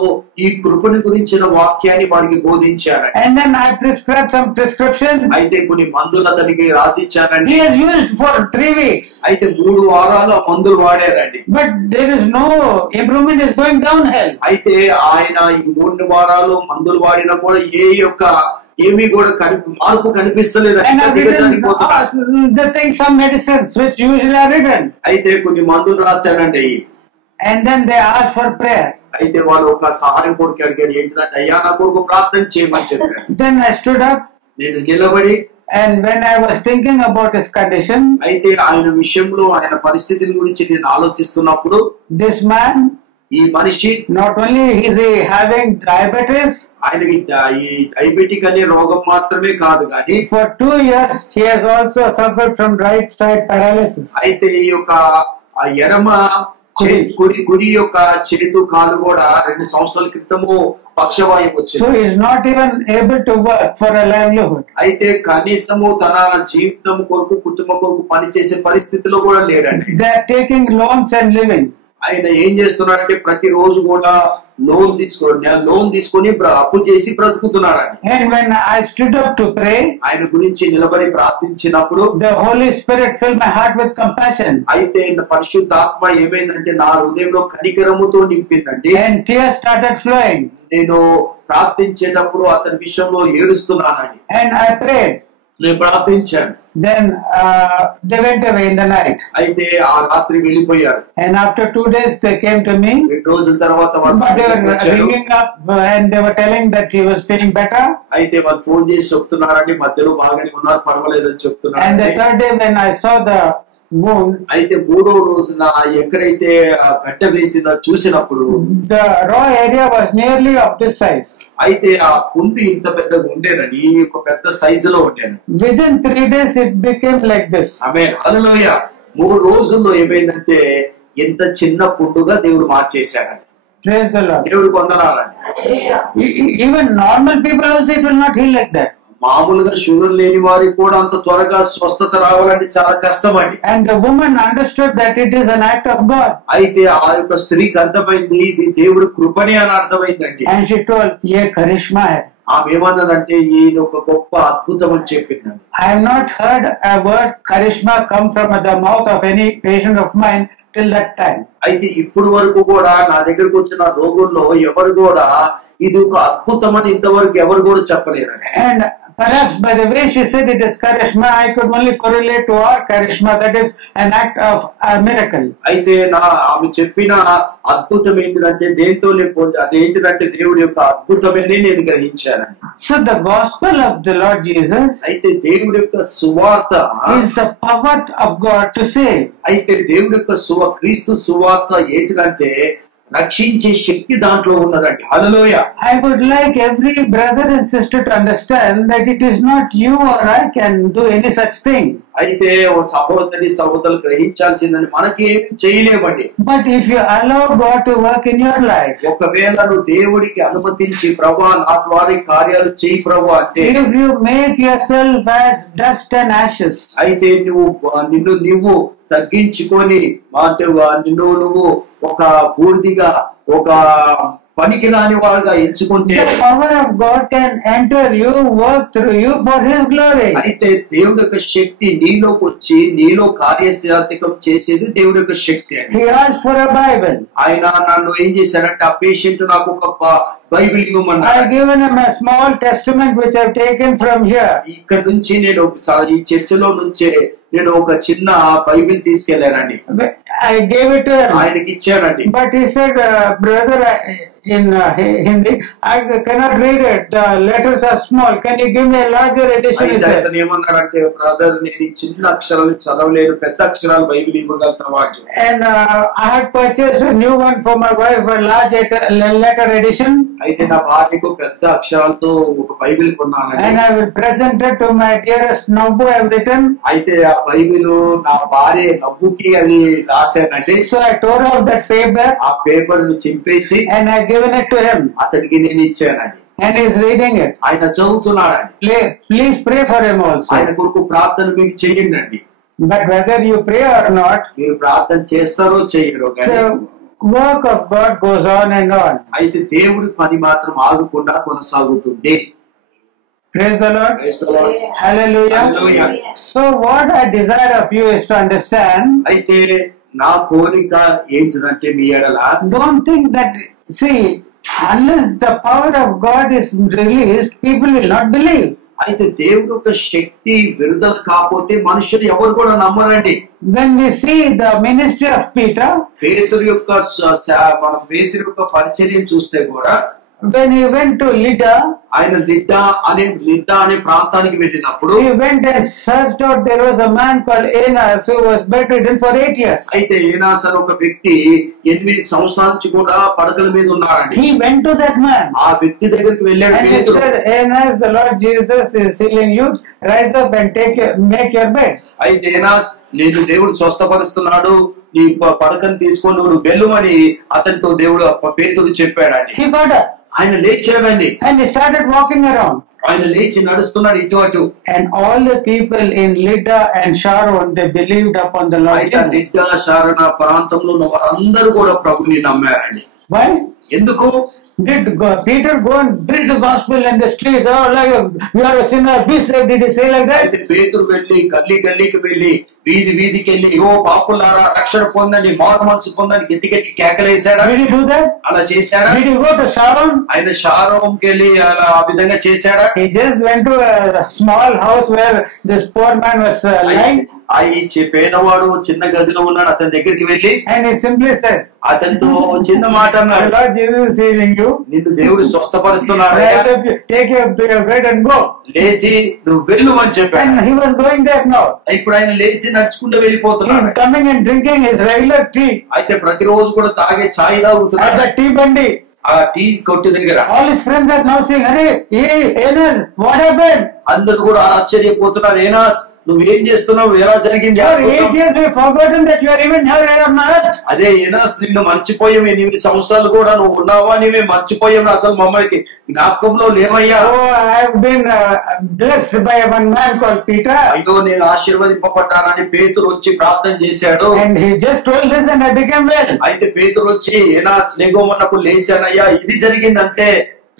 ఈ కృపను గురించిన వాక్యాన్ని వారికి బోధించాను. And then I prescribed some prescriptions. అయితే కొన్ని మందులు అతనికి రాసిచ్చానండి. He has used for 3 weeks. అయితే 3 వారాలు ఆ మందులు వాడారండి. But there is no improvement, is going downhill. అయితే ఆయన ఈ 3 వారాలు మందులు వాడినా కూడా ఏ యొక్క ఏమీ కూడా మార్పు కనిపిస్తలేదు, And I've written దిగజారిపోతున్నారు. the things, some medicines which usually are written. అయితే కొన్ని మందులు రాశానండి. And then they ask for prayer. అయితే వాళ్ళు ఒక సహాయం కొడుకు అడిగారు, ఏంటంటే అయ్యా నా కొడుకు ప్రార్థన చేయమని చెప్పారు. Then I stood up, నేను నిలబడి, and when I was thinking about his condition, అయితే ఆయన విషయంలో ఆయన పరిస్థితిని గురించి నేను ఆలోచిస్తున్నప్పుడు, this man, ఈ మనిషి not only is he having diabetes, ఆయనకి ఈ డయాబెటిక్ అనే రోగం మాత్రమే కాదు కానీ for 2 years he has also suffered from right side paralysis. అయితే ఈ యొక్క ఆ ఎడమ కుడి యొక్క చేతు కాలు కూడా 2 సంవత్సరాల క్రితము పక్షవాయువు So వచ్చింది. he is not even able to work for a livelihood. అయితే కనీసము తన జీవితం కొరకు కుటుంబం కొరకు పనిచేసే పరిస్థితిలో కూడా లేడండి. They are taking loans and living. ఆయన ఏం చేస్తున్నాడంటే ప్రతి రోజు కూడా లోన్ తీసుకొని అప్పు చేసి బ్రతుకుతున్నాడండి. And when I stood up to pray, ఆయన గురించి నిలబడి ప్రార్థించినప్పుడు the Holy Spirit filled my heart with compassion. అయితే పరిశుద్ధాత్మ ఏమైందంటే నా హృదయంలో కనికరముతో నింపిందండి. And tears started flowing. నేను ప్రార్థించేటప్పుడు అతని విషయంలో ఏడుస్తున్నానండి. And I prayed. నేను ప్రార్థించాను. Then they went away in the night. అయితే ఆ రాత్రి వెళ్ళిపోయారు. And after 2 days they came to me. 2 రోజుల తర్వాత వాళ్ళు But they were వచ్చారు. ringing up and they were telling that he was feeling better. అయితే వాళ్ళు ఫోన్ చేసి చెప్తున్నారండి, మధ్యలో బాగానే ఉన్నారు, పర్వాలేదని చెప్తున్నారు. And the third day when I saw the wound, అయితే 3వ రోజున ఎక్కడైతే ఆ గడ్డ వేసిందో చూసినప్పుడు the raw area was nearly of this size. అయితే ఆ పుండు ఇంత పెద్దగా ఉండేనండి, ఈ యొక్క పెద్ద సైజులో ఉండేది. Within 3 days it became like this. ఆమేన్, హల్లెలూయా. 3 రోజుల్లో ఏమైందంటే ఎంత చిన్న పుండుగా దేవుడు మార్చేశాడు. Praise the Lord. దేవుడికి వందనాలండి. Even normal people also it will not heal like that. మామూలుగా షుగర్ లేని వారికి కూడా అంత త్వరగా స్వస్థత రావాలంటే చాలా కష్టం అండి. And the woman understood that it is an act of God. అయితే ఆ యొక్క స్త్రీకి అర్థమైంది ఇది దేవుడి కృపనే అని అర్థమైందండి. And she told, "Ye karishma hai." ఆమె ఏమన్నదంటే ఇది ఒక గొప్ప అద్భుతం అని చెప్పిందండి. I have not heard a word karishma come from the mouth of any patient of mine till that time. అయితే ఇప్పుడు వరకు కూడా నా దగ్గరకు వచ్చిన రోగుల్లో ఎవరు కూడా ఇది ఒక అద్భుతం అని ఇంతవరకు ఎవరు కూడా చెప్పలేరండి. And perhaps by the way she said it is karishma, I could only correlate to our karishma, that is an act of a miracle. అయితే ఆమె చెప్పిన అద్భుతం ఏంటిదంటే దేంతో అదేంటిదంటే దేవుడి యొక్క అద్భుతమే నేను గ్రహించానండి. So the gospel of the Lord Jesus అయితే దేవుడి యొక్క సువార్త is the power of God to save. అయితే దేవుడి యొక్క క్రీస్తు సువార్త ఏంటిదంటే రక్షించే శక్తి దాంట్లో ఉన్నదండి. హల్లెలూయా. I would like every brother and sister to understand that it is not you or I can do any such thing. అయితే ఓ సహోదరులు గ్రహించాల్సిందని మనకి ఏమి చేయలేమండి. But if you allow God to work in your life, ఒకవేళ నువ్వు దేవుడికి అనుమతించి ప్రభువా నా ద్వారా కార్యాలు చేయి ప్రభు అంటే, if you make yourself as dust and ashes, అయితే నువ్వు తగ్గించుకొని అంటే నువ్వు ఒక బూడిదిగా ఒక పనికి రాని వాడుగా ఎంచుకుంటే the power of God can enter you, work through you for His glory. అయితే దేవుడి యొక్క శక్తి నీలోకి వచ్చి నీలో కార్యసాధికం చేసేది దేవుడి యొక్క శక్తి అని. He asked for a Bible. ఆయన నన్ను ఏం చేశారంటే ఆ పేషెంట్ నాకు ఒక Bible I ఇవ్వమన్నారు. given him a small testament which I've taken from here. ఇక్కడ నుంచి నేను ఈ చర్చిలో నుంచే నేను ఒక చిన్న Bible తీసుకెళ్లానండి. I gave it to him. ఆయనకి ఇచ్చానండి. But he said, brother, in Hindi, I cannot read it. The letters are small. Can you give me a larger edition? He అయితే said. అతను ఏమన్నాడంటే బ్రదర్ నేను ఈ చిన్న అక్షరాలు చదవలేను, పెద్ద అక్షరాలు Bible ఇవ్వగలుగుతావా? And I had purchased a new one for my wife, a large letter edition. అయితే నా భార్యకు పెద్ద అక్షరాలతో ఒక Bible And కొన్నానండి. I will present it to my dearest Navvu. I have written. అయితే ఆ బైబిల్ నా భార్య నవ్వుకి అది రాశానండి. So I tore off that paper ఆ పేపర్ ని చింపేసి and I given it to him. అతనికి నేను ఇచ్చానండి. And he is reading it. ఆయన చదువుతున్నాడండి. Please pray for him also. ఆయన కొరకు ప్రార్థన మీరు చెయ్యండి. But whether you pray or not, మీరు ప్రార్థన చేస్తారో చెయ్యరో కానీ the work of God goes on and on. అయితే దేవుడి పని మాత్రం ఆగకుండా కొనసాగుతుంది. Praise the Lord. Praise the Lord. Hallelujah. Hallelujah. So what I desire of you is to understand, అయితే నా కోరిక ఏంటిదంటే మీ ఎడల don't think that, see, Unless the power of God is released, people will not believe. అయితే దేవుడి యొక్క శక్తి విడుదల కాకపోతే మనుషులు ఎవరు కూడా నమ్మరండి. When we see the ministry of Peter, పేతురు యొక్క మన పేతురు యొక్క పరిచర్యను చూస్తే కూడా when he went to Lydda, ఆయన లిడ్డా అనే ప్రాంతానికి వెళ్ళినప్పుడు he went and searched out. There was a man called Enos who was bedridden for 8 years. అయితే ఏనాస్ అనే ఒక వ్యక్తి 8 సంవత్సరాల నుంచి కూడా పడకల మీద ఉన్నారండి. He went to that man. ఆ వ్యక్తి దగ్గరికి వెళ్ళాడు And he పేతురు. said, Enos, the Lord Jesus is healing you. Rise up and make your bed. అయితే ఏనాస్, నేను దేవుడు స్వస్థపరుస్తున్నాడు, నీ పడకను తీసుకొని నువ్వు వెళ్ళుమని అతనితో దేవుడు పేతురు చెప్పాడండి. He got up ఆయన లేచాడండి. and he started walking around. ఆయన లేచి నడుస్తున్నాడు ఇటు అటు. And all the people in Lydda and Sharon, they believed upon the Lord అయితే Jesus. లిడ్డా శారణ ప్రాంతంలో ఉన్న వారందరూ కూడా ప్రభుని నమ్మారండి. Why? ఎందుకు? Did Peter go and preach the gospel in the streets? Oh, like you are a sinner, be saved. Did he say like that? అయితే పేతురు వెళ్ళి గల్లీకి వెళ్ళి వీధికి వెళ్ళి ఓ పాపులారా రక్షణ పొందండి, మారు మనసు పొందని గట్టి కేకలేసాడా? Did he do that? అలా చేశాడా? Did he go to Sharon? ఆయన షారోంకి వెళ్ళి అలా ఆ విధంగా చేశాడా? He just went to a small house where this poor man was lying. పేదవాడు చిన్న గదిలో ఉన్నాడు, అతని దగ్గరికి వెళ్ళి And he simply said, అతనితో చిన్న మాట the అన్నాడు, Lord Jesus is healing you. నిన్ను దేవుడు స్వస్థపరుస్తున్నాడు, Rise up, take your bed and go. లేచి నువ్వు వెళ్ళు అని చెప్పాడు. And he was going there now. ఇప్పుడు ఆయన లేచి నడుచుకుంటూ He వెళ్ళిపోతున్నాడు. is coming and drinking his regular tea అయితే ప్రతిరోజు కూడా తాగే ఛాయ్ at తాగుతున్నాడు the tea bandi. ఆ టీ కొట్టు దగ్గర. All his friends are now saying, hey, Enos, what happened? అందరూ కూడా ఆశ్చర్యపోతున్నారు, ఏనాస్ నువ్వేం చేస్తున్నావు, ఎలా జరిగింది? For 8 years we have forgotten that you are even here on earth. అదే ఏనాస్, నిన్ను మర్చిపోయాం, 8 సంవత్సరాలు కూడా నువ్వు ఉన్నావా, నీవే మర్చిపోయాం, అసలు మమ్మల్ని జ్ఞాపకంలో లేవయ్యా. Oh, I have been blessed by one man called Peter. అయ్యో నేను ఆశీర్వదింపబడ్డానని పేతురు వచ్చి ప్రార్థన చేశాడు. And he just told this and I became well. అయితే పేతురు వచ్చి ఏనాస్ లేగోమన్నప్పుడు లేచానయ్యా, ఇది జరిగింది అంతే.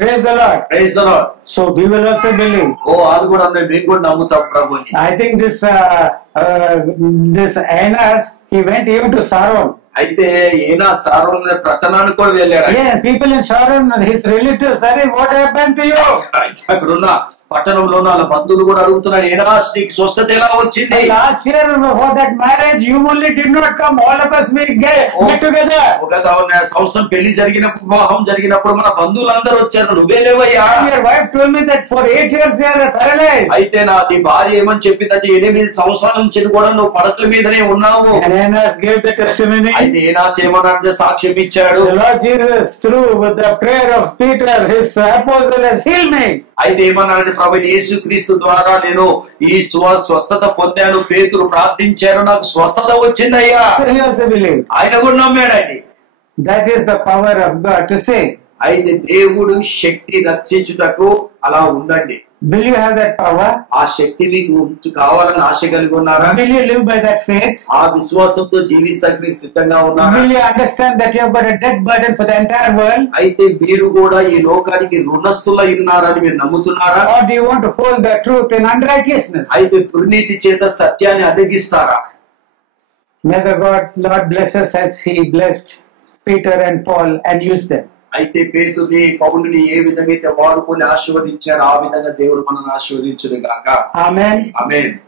Praise the Lord. Praise the Lord. So we will also believe. ఓ అది కూడా అన్నాడు, మేము కూడా నమ్ముతాం ప్రభుని. I think this Enos, he went even to Sharon. అయితే ఏనా సారోన్ పట్టణానికి కూడా వెళ్ళాడు. Yeah, people in Sharon, his relatives, sorry, what happened to you? అక్కడ ఉన్న పట్టణంలో వాళ్ళ బంధువులు కూడా అడుగుతున్నాడు, ఏనాస్ నీకు స్వస్థత ఎలా వచ్చింది? Last year for that marriage, you only did not come. All of us we get together. ఒక సంవత్సరం పెళ్లి జరిగినప్పుడు, వివాహం జరిగినప్పుడు మన బంధువులందరూ వచ్చారు, నువ్వే లేవయ్యా. Your wife told me that for 8 years you are paralyzed. అయితే నీ భార్య ఏమని చెప్పిందంటే 8 సంవత్సరాల నుంచి కూడా నువ్వు పడకల మీదనే ఉన్నావు. And Enos gave the testimony. అయితే ఏనాస్ ఏమన్నా సాక్ష్యం ఇచ్చాడు. The Lord Jesus, through with the prayer of Peter, his apostle, has healed me. అయితే ఏమన్నాడు, ప్రభు యేసుక్రీస్తు ద్వారా నేను ఈ స్వస్థత పొందాను, పేతురు ప్రార్థించాను, నాకు స్వస్థత వచ్చిందయ్యా. He also believed. ఆయన కూడా నమ్మాడండి. That is the power of God to save. అయితే దేవుడు శక్తి రక్షించుటకు అలా ఉందండి. Will you have that power? ఆ శక్తి మీకు కావాలని ఆశ కలిగి ఉన్నారా? Will you live by that faith? ఆ విశ్వాసంతో జీవిస్తానికి మీరు సిద్ధంగా ఉన్నారా? Will you understand that you have got a debt burden for the entire world? అయితే మీరు కూడా ఈ లోకానికి రుణస్తులై ఉన్నారని మీరు నమ్ముతున్నారా? Or do you want to hold the truth in unrighteousness? అయితే దుర్నీతి చేత సత్యాన్ని అడ్డగిస్తారా? May the Lord bless us as He blessed Peter and Paul and used them. అయితే పేతుని పౌలుని ఏ విధంగా అయితే వాడుకొని ఆశీర్వదించారో ఆ విధంగా దేవుడు మనల్ని ఆశీర్వదించును గాక. Amen. ఆమేన్.